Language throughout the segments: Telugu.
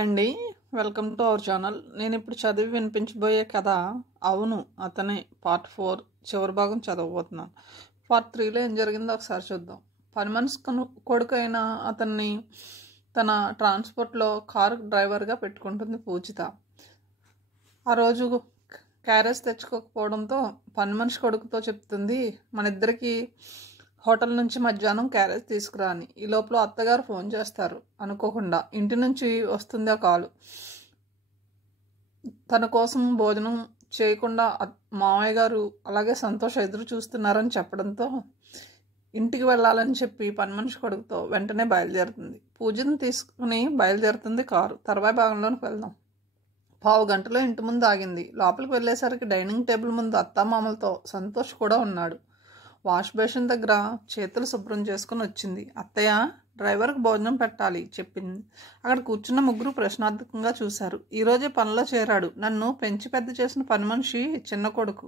హాయ్ అండి. Welcome to our channel. నేను ఇప్పుడు చదివి వినిపించబోయే కథ అవును అతనే పార్ట్ 4 చివరి భాగం చదవబోతున్నాను. పార్ట్ 3లో ఏం జరిగిందో ఒకసారి చూద్దాం. పని మనిషి కొడుకు అయిన అతన్ని తన ట్రాన్స్పోర్ట్లో కారు డ్రైవర్గా పెట్టుకుంటుంది పూజిత. ఆ రోజు క్యారేజ్ తెచ్చుకోకపోవడంతో పని మనిషి కొడుకుతో చెప్తుంది, మన ఇద్దరికి హోటల్ నుంచి మధ్యాహ్నం క్యారేజ్ తీసుకురా అని. ఈ లోపల అత్తగారు ఫోన్ చేస్తారు. అనుకోకుండా ఇంటి నుంచి వస్తుంది ఆ కాలు. తన కోసం భోజనం చేయకుండా మామయ్య గారు అలాగే సంతోష్ ఎదురు చూస్తున్నారని చెప్పడంతో ఇంటికి వెళ్ళాలని చెప్పి పని మనిషి కొడుకుతో వెంటనే బయలుదేరుతుంది. పూజను తీసుకుని బయలుదేరుతుంది కారు. తర్వాయి భాగంలోకి వెళ్దాం. 15 గంటలో ఇంటి ముందు ఆగింది. లోపలికి వెళ్ళేసరికి డైనింగ్ టేబుల్ ముందు అత్తామామలతో సంతోష్ కూడా ఉన్నాడు. వాష్ బేసిన్ దగ్గర చేతులు శుభ్రం చేసుకుని వచ్చింది. అత్తయ్య, డ్రైవర్కి భోజనం పెట్టాలి చెప్పింది. అక్కడ కూర్చున్న ముగ్గురు ప్రశ్నార్థకంగా చూశారు. ఈరోజే పనిలో చేరాడు. నన్ను పెంచి పెద్ద చేసిన పని మనిషి చిన్న కొడుకు.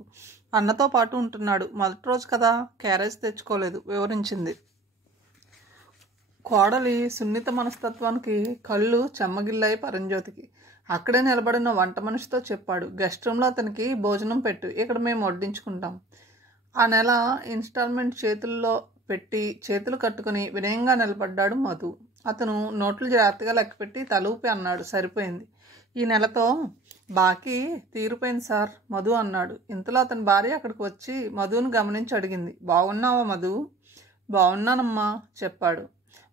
అన్నతో పాటు ఉంటున్నాడు. మొదటి రోజు కదా, క్యారేజ్ తెచ్చుకోలేదు వివరించింది. కోడలి సున్నిత మనస్తత్వానికి కళ్ళు చెమ్మగిల్లాయి పరంజ్యోతికి. అక్కడే నిలబడిన వంట మనిషితో చెప్పాడు, గెస్ట్ రూమ్లో అతనికి భోజనం పెట్టు, ఇక్కడ మేము వడ్డించుకుంటాం. ఆ నెల ఇన్స్టాల్మెంట్ చేతుల్లో పెట్టి చేతులు కట్టుకుని వినయంగా నిలబడ్డాడు మధు. అతను నోట్లు జాగ్రత్తగా లెక్కపెట్టి తలూపి అన్నాడు, సరిపోయింది. ఈ నెలతో బాకీ తీరిపోయింది సార్ మధు అన్నాడు. ఇంతలో అతని భార్య అక్కడికి వచ్చి మధుని గమనించి అడిగింది, బాగున్నావా మధు? బాగున్నానమ్మా చెప్పాడు.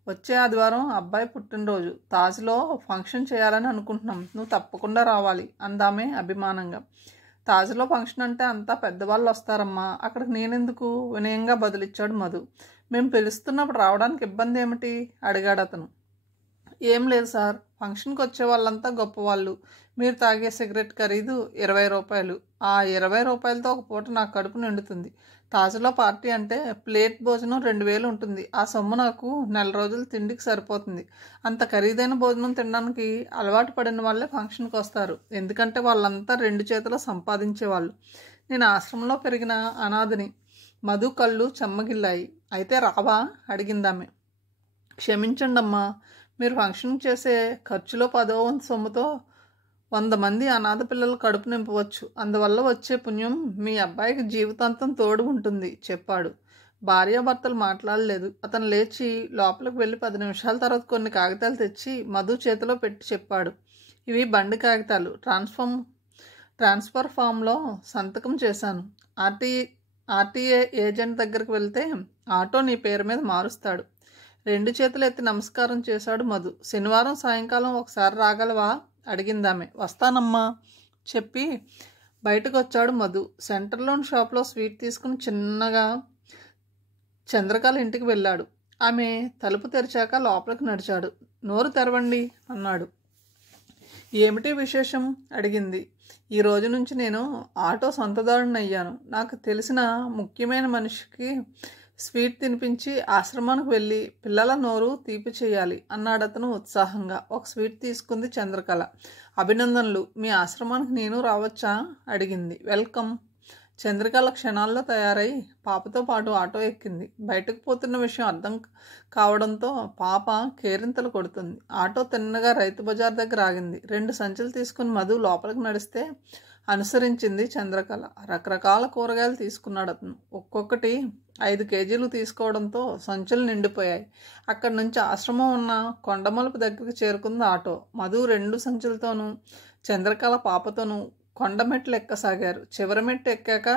వచ్చే ఆదివారం అబ్బాయి పుట్టినరోజు, తాజ్లో ఫంక్షన్ చేయాలని అనుకుంటున్నాం, నువ్వు తప్పకుండా రావాలి అందామే అభిమానంగా. తాజ్లో ఫంక్షన్ అంటే అంతా పెద్దవాళ్ళు వస్తారమ్మా, అక్కడికి నేనెందుకు వినయంగా బదులిచ్చాడు మధు. మేము పిలుస్తున్నప్పుడు రావడానికి ఇబ్బంది ఏమిటి అడిగాడు అతను. ఏం లేదు సార్, ఫంక్షన్కి వచ్చే వాళ్ళంతా గొప్పవాళ్ళు. మీరు తాగే సిగరెట్ ఖరీదు 20 రూపాయలు. ఆ 20 రూపాయలతో ఒక పూట నాకు కడుపు నిండుతుంది. తాజ్లో పార్టీ అంటే ప్లేట్ భోజనం 2000 ఉంటుంది. ఆ సొమ్ము నాకు నెల రోజులు తిండికి సరిపోతుంది. అంత ఖరీదైన భోజనం తినడానికి అలవాటు పడిన వాళ్ళే ఫంక్షన్కి వస్తారు. ఎందుకంటే వాళ్ళంతా 2 చేతులు సంపాదించేవాళ్ళు. నేను ఆశ్రమంలో పెరిగిన అనాథని. మధు కళ్ళు చెమ్మగిల్లాయి. అయితే రావా అడిగిందామె. క్షమించండి అమ్మా, మీరు ఫంక్షన్ చేసే ఖర్చులో 10వ వంతు సొమ్ముతో 100 మంది అనాథ పిల్లలు కడుపు నింపవచ్చు. అందువల్ల వచ్చే పుణ్యం మీ అబ్బాయికి జీవితాంతం తోడు ఉంటుంది చెప్పాడు. భార్యాభర్తలు మాట్లాడలేదు. అతను లేచి లోపలికి వెళ్ళి 10 నిమిషాల తర్వాత కొన్ని కాగితాలు తెచ్చి మధు చేతిలో పెట్టి చెప్పాడు, ఇవి బండి కాగితాలు. ట్రాన్స్ఫర్ ఫామ్లో సంతకం చేశాను. ఆర్టీఏ ఏజెంట్ దగ్గరికి వెళ్తే ఆటో నీ పేరు మీద మారుస్తాడు. 2 చేతులు ఎత్తి నమస్కారం చేశాడు మధు. శనివారం సాయంకాలం ఒకసారి రాగలవా అడిగిందామె. వస్తానమ్మా చెప్పి బయటకు వచ్చాడు మధు. సెంటర్లోని షాప్లో స్వీట్ తీసుకుని చిన్నగా చంద్రకళ ఇంటికి వెళ్ళాడు. ఆమె తలుపు తెరిచాక లోపలికి నడిచాడు. నోరు తెరవండి అన్నాడు. ఏమిటి విశేషం అడిగింది. ఈ రోజు నుంచి నేను ఆటో సొంతదారుని అయ్యాను. నాకు తెలిసిన ముఖ్యమైన మనిషికి స్వీట్ తినిపించి ఆశ్రమానికి వెళ్ళి పిల్లల నోరు తీపి చేయాలి అన్నాడు అతను ఉత్సాహంగా. ఒక స్వీట్ తీసుకుంది చంద్రకళ. అభినందనలు, మీ ఆశ్రమానికి నేను రావచ్చా అడిగింది. వెల్కమ్. చంద్రకళ క్షణాల్లో తయారై పాపతో పాటు ఆటో ఎక్కింది. బయటకు పోతున్న విషయం అర్థం కావడంతో పాప కేరింతలు కొడుతుంది. ఆటో తిన్నగా రైతు బజార్ దగ్గర ఆగింది. 2 సంచులు తీసుకుని మధు లోపలికి నడిస్తే అనుసరించింది చంద్రకళ. రకరకాల కూరగాయలు తీసుకున్నాడు అతను. ఒక్కొక్కటి 5 కేజీలు తీసుకోవడంతో సంచులు నిండిపోయాయి. అక్కడి నుంచి ఆశ్రమం ఉన్న కొండమలుపు దగ్గరికి చేరుకుంది ఆటో. మధు 2 సంచులతోనూ చంద్రకళ పాపతోనూ కొండమెట్లు ఎక్కసాగారు. చివరి మెట్టు ఎక్కాక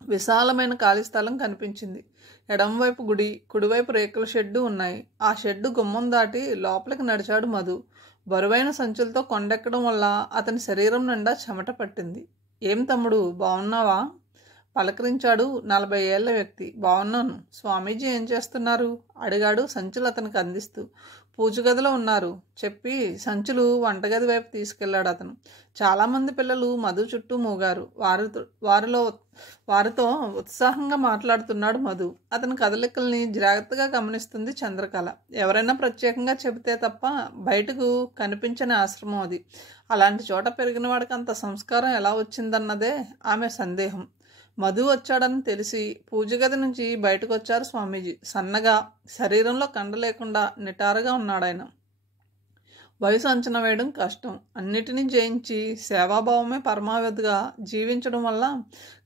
విశాలమైన ఖాళీ స్థలం కనిపించింది. ఎడంవైపు గుడి, కుడివైపు రేకుల షెడ్డు ఉన్నాయి. ఆ షెడ్డు గుమ్మం దాటి లోపలికి నడిచాడు మధు. బరువైన సంచులతో కొండెక్కడం వల్ల అతని శరీరం నిండా చెమట పట్టింది. ఏం తమ్ముడు, బాగున్నావా పలకరించాడు 40 ఏళ్ల వ్యక్తి. బాగున్నాను. స్వామీజీ ఏం చేస్తున్నారు అడిగాడు సంచులు అతనికి అందిస్తూ. పూజ గదిలో ఉన్నారు చెప్పి సంచులు వంటగది వైపు తీసుకెళ్లాడు అతను. చాలామంది పిల్లలు మధు చుట్టూ మూగారు. వారితో ఉత్సాహంగా మాట్లాడుతున్నాడు మధు. అతని కదలికల్ని జాగ్రత్తగా గమనిస్తుంది చంద్రకళ. ఎవరైనా ప్రత్యేకంగా చెబితే తప్ప బయటకు కనిపించని ఆశ్రమం అది. అలాంటి చోట పెరిగిన వాడికి అంత సంస్కారం ఎలా వచ్చిందన్నదే ఆమె సందేహం. మధు వచ్చాడని తెలిసి పూజగది నుంచి బయటకు వచ్చారు స్వామీజీ. సన్నగా, శరీరంలో కండ లేకుండా నిటారుగా ఉన్నాడాయన. వయసు అంచనా వేయడం కష్టం. అన్నిటినీ జయించి సేవాభావమే పరమావధిగా జీవించడం వల్ల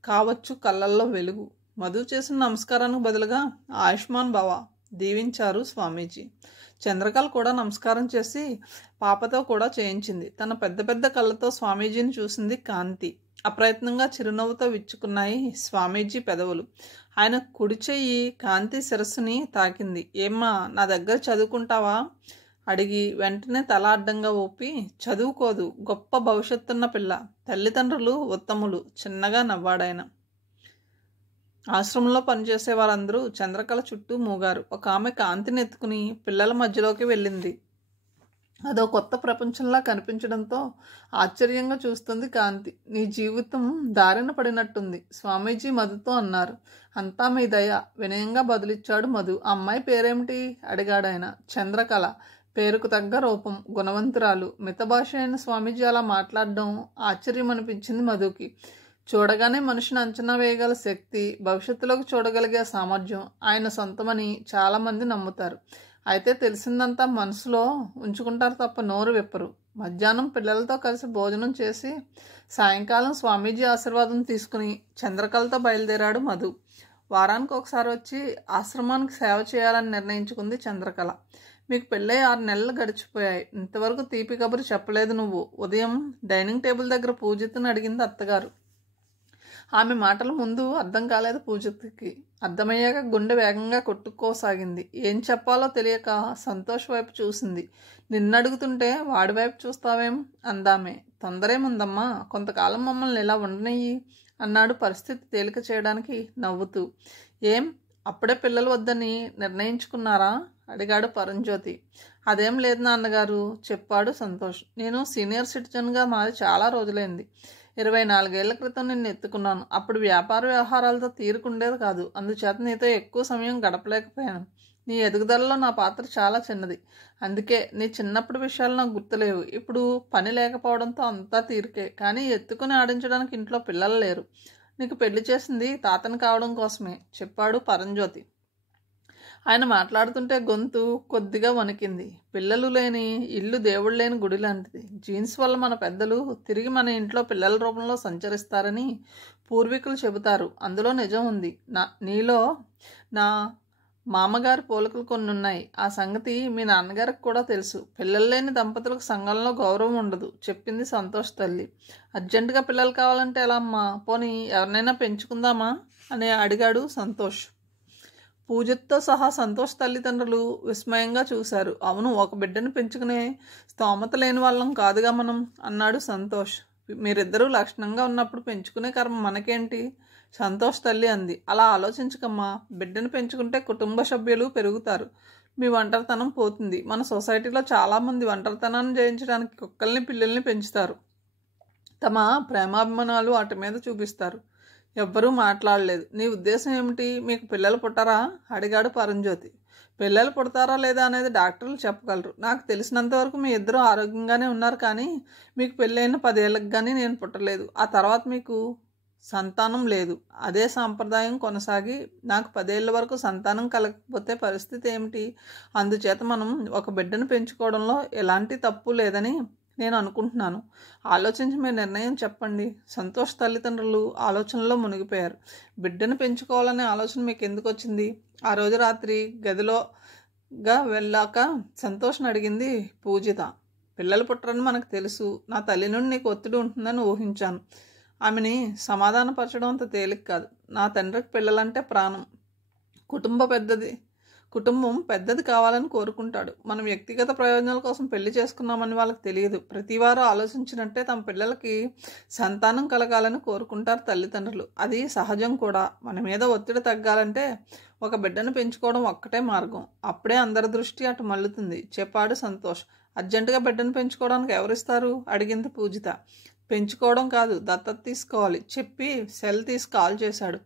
కావచ్చు కళ్ళల్లో వెలుగు. మధు చేసిన నమస్కారానికి బదులుగా ఆయుష్మాన్ భవ దీవించారు స్వామీజీ. చంద్రకళ కూడా నమస్కారం చేసి పాపతో కూడా చేయించింది. తన పెద్ద పెద్ద కళ్ళతో స్వామీజీని చూసింది కాంతి. అప్రయత్నంగా చిరునవ్వుతో విచ్చుకున్నాయి స్వామీజీ పెదవులు. ఆయన కుడి చెయ్యి కాంతి శిరస్సుని తాకింది. ఏమ్మా, నా దగ్గర చదువుకుంటావా అడిగి వెంటనే తల అడ్డంగా ఊపి, చదువుకోదు, గొప్ప భవిష్యత్తున్న పిల్ల, తల్లిదండ్రులు ఉత్తములు, చిన్నగా నవ్వాడాయన. ఆశ్రమంలో పనిచేసే వారందరూ చంద్రకళ చుట్టూ మూగారు. ఒక ఆమె కాంతిని ఎత్తుకుని పిల్లల మధ్యలోకి వెళ్ళింది. అదో కొత్త ప్రపంచంలా కనిపించడంతో ఆశ్చర్యంగా చూస్తుంది కాంతి. నీ జీవితం దారిన పడినట్టుంది, స్వామీజీ మధుతో అన్నారు. అంతా మీ దయ, వినయంగా బదులిచ్చాడు మధు. అమ్మాయి పేరేమిటి అడిగాడాయన. చంద్రకళ. పేరుకు తగ్గ రూపం, గుణవంతురాలు. మితభాష అయిన స్వామీజీ అలా మాట్లాడడం ఆశ్చర్యం అనిపించింది మధుకి. చూడగానే మనిషిని అంచనా వేయగల శక్తి, భవిష్యత్తులోకి చూడగలిగే సామర్థ్యం ఆయన సొంతమని చాలామంది నమ్ముతారు. అయితే తెలిసిందంతా మనసులో ఉంచుకుంటారు తప్ప నోరు విప్పరు. మధ్యాహ్నం పిల్లలతో కలిసి భోజనం చేసి సాయంకాలం స్వామీజీ ఆశీర్వాదం తీసుకుని చంద్రకళతో బయలుదేరాడు మధు. వారానికి ఒకసారి వచ్చి ఆశ్రమానికి సేవ చేయాలని నిర్ణయించుకుంది చంద్రకళ. మీకు పెళ్ళై 6 నెలలు గడిచిపోయాయి, ఇంతవరకు తీపి కబురు చెప్పలేదు నువ్వు. ఉదయం డైనింగ్ టేబుల్ దగ్గర పూజితని అడిగింది అత్తగారు. ఆమె మాటల ముందు అర్థం కాలేదు పూజితకి. అర్థమయ్యాక గుండె వేగంగా కొట్టుకోసాగింది. ఏం చెప్పాలో తెలియక సంతోష్ వైపు చూసింది. నిన్నడుగుతుంటే వాడి వైపు చూస్తావేం అందామే. తొందరేముందమ్మా, కొంతకాలం మమ్మల్ని ఇలా ఉండనియ్యి అన్నాడు పరిస్థితి తేలిక చేయడానికి నవ్వుతూ. ఏం, అప్పుడే పిల్లలు వద్దని నిర్ణయించుకున్నారా అడిగాడు పరంజ్యోతి. అదేం లేదు నాన్నగారు చెప్పాడు సంతోష్. నేను సీనియర్ సిటిజన్గా మాది చాలా రోజులైంది. 24 ఏళ్ల క్రితం నిన్ను ఎత్తుకున్నాను. అప్పుడు వ్యాపార వ్యవహారాలతో తీరుకుండేది కాదు. అందుచేత నీతో ఎక్కువ సమయం గడపలేకపోయాను. నీ ఎదుగుదలలో నా పాత్ర చాలా చిన్నది. అందుకే నీ చిన్నప్పుడు విషయాలు నాకు గుర్తులేవు. ఇప్పుడు పని లేకపోవడంతో అంతా తీరికే. కానీ ఎత్తుకుని ఆడించడానికి ఇంట్లో పిల్లలు లేరు. నీకు పెళ్లి చేసింది తాతని కావడం కోసమే చెప్పాడు పరంజ్యోతి. ఆయన మాట్లాడుతుంటే గొంతు కొద్దిగా వణికింది. పిల్లలు లేని ఇల్లు దేవుడు లేని గుడి లాంటిది. జీన్స్ వల్ల మన పెద్దలు తిరిగి మన ఇంట్లో పిల్లల రూపంలో సంచరిస్తారని పూర్వీకులు చెబుతారు. అందులో నిజం ఉంది. నీలో నా మామగారి పోలికలు కొన్ని ఉన్నాయి. ఆ సంగతి మీ నాన్నగారికి కూడా తెలుసు. పిల్లలు లేని దంపతులకు సంఘంలో గౌరవం ఉండదు చెప్పింది సంతోష్ తల్లి. అర్జెంటుగా పిల్లలు కావాలంటే ఎలా అమ్మా? పోనీ ఎవరినైనా పెంచుకుందామా అని అడిగాడు సంతోష్. పూజతో సహా సంతోష్ తల్లిదండ్రులు విస్మయంగా చూశారు. అవును, ఒక బిడ్డను పెంచుకునే స్తోమత లేని వాళ్ళం కాదుగా మనం అన్నాడు సంతోష్. మీరిద్దరూ లక్షణంగా ఉన్నప్పుడు పెంచుకునే కర్మ మనకేంటి? సంతోష్ తల్లి అంది. అలా ఆలోచించకమ్మా. బిడ్డను పెంచుకుంటే కుటుంబ సభ్యులు పెరుగుతారు, మీ ఒంటరితనం పోతుంది. మన సొసైటీలో చాలామంది ఒంటరితనాన్ని జయించడానికి కుక్కల్ని పిల్లల్ని పెంచుతారు. తమ ప్రేమాభిమానాలు వాటి మీద చూపిస్తారు. ఎవ్వరూ మాట్లాడలేదు. నీ ఉద్దేశం ఏమిటి? మీకు పిల్లలు పుట్టరా అడిగాడు పరంజ్యోతి. పిల్లలు పుడతారా లేదా అనేది డాక్టర్లు చెప్పగలరు. నాకు తెలిసినంతవరకు మీ ఇద్దరూ ఆరోగ్యంగానే ఉన్నారు. కానీ మీకు పెళ్ళైన 10 ఏళ్ళకి కానీ నేను పుట్టలేదు. ఆ తర్వాత మీకు సంతానం లేదు. అదే సాంప్రదాయం కొనసాగి నాకు 10 ఏళ్ళ వరకు సంతానం కలగకపోతే పరిస్థితి ఏమిటి? అందుచేత మనం ఒక బిడ్డను పెంచుకోవడంలో ఎలాంటి తప్పు లేదని నేను అనుకుంటున్నాను. ఆలోచించి మీ నిర్ణయం చెప్పండి. సంతోష్ తల్లిదండ్రులు ఆలోచనలో మునిగిపోయారు. బిడ్డను పెంచుకోవాలనే ఆలోచన మీకు ఎందుకు వచ్చింది? ఆ రోజు రాత్రి గదిలోగా వెళ్ళాక సంతోష్ని అడిగింది పూజిత. పిల్లలు పుట్టరని మనకు తెలుసు. నా తల్లి నుండి నీకు ఒత్తిడి ఉంటుందని ఊహించాను. ఆమెని సమాధానపరచడం అంత తేలిక కాదు. నా తండ్రికి పిల్లలంటే ప్రాణం. కుటుంబం పెద్దది కావాలని కోరుకుంటాడు. మనం వ్యక్తిగత ప్రయోజనాల కోసం పెళ్లి చేసుకున్నామని వాళ్ళకి తెలియదు. ప్రతివారు ఆలోచించినట్టే తమ పిల్లలకి సంతానం కలగాలని కోరుకుంటారు తల్లిదండ్రులు. అది సహజం కూడా. మన మీద ఒత్తిడి తగ్గాలంటే ఒక బిడ్డను పెంచుకోవడం ఒక్కటే మార్గం. అప్పుడే అందరి దృష్టి అటు మల్లుతుంది చెప్పాడు సంతోష్. అర్జెంటుగా బిడ్డను పెంచుకోవడానికి ఎవరిస్తారు అడిగింది పూజిత. పెంచుకోవడం కాదు, దత్తత తీసుకోవాలి చెప్పి సెల్ తీసి కాల్ చేశాడు.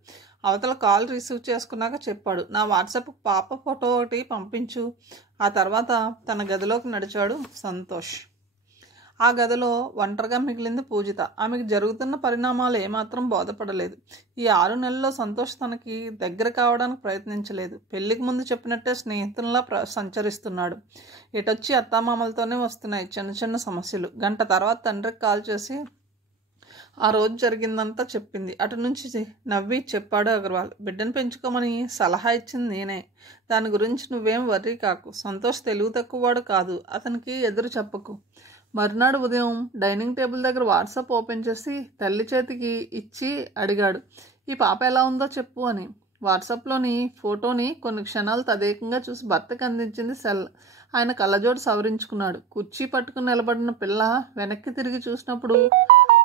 అవతల కాల్ రిసీవ్ చేసుకున్నాక చెప్పాడు. నా వాట్సాప్ పాప ఫోటో ఒకటి పంపించు. ఆ తర్వాత తన గదిలోకి నడిచాడు సంతోష్. ఆ గదిలో ఒంటరిగా మిగిలింది పూజిత. ఆమెకు జరుగుతున్న పరిణామాలు ఏమాత్రం బోధపడలేదు. ఈ 6 నెలల్లో సంతోష్ తనకి దగ్గర కావడానికి ప్రయత్నించలేదు. పెళ్లికి ముందు చెప్పినట్టే స్నేహితుల్లా సంచరిస్తున్నాడు. ఇటొచ్చి అత్తామామలతోనే వస్తున్నాయి చిన్న చిన్న సమస్యలు. గంట తర్వాత తండ్రికి కాల్ చేసి ఆ రోజు జరిగిందంతా చెప్పింది. అటు నుంచి నవ్వి చెప్పాడు అగర్వాల్. బిడ్డను పెంచుకోమని సలహా ఇచ్చింది నేనే. దాని గురించి నువ్వేం వర్రీ కాకు. సంతోష్ తెలివి తక్కువవాడు కాదు. అతనికి ఎదురు చెప్పకు. మరునాడు ఉదయం డైనింగ్ టేబుల్ దగ్గర వాట్సాప్ ఓపెన్ చేసి తల్లి చేతికి ఇచ్చి అడిగాడు, ఈ పాప ఎలా ఉందో చెప్పు అని. వాట్సాప్లోని ఫోటోని కొన్ని క్షణాలు తదేకంగా చూసి భర్తకు అందించింది సెల్. ఆయన కళ్ళజోడు సవరించుకున్నాడు. కుర్చీ పట్టుకుని నిలబడిన పిల్ల వెనక్కి తిరిగి చూసినప్పుడు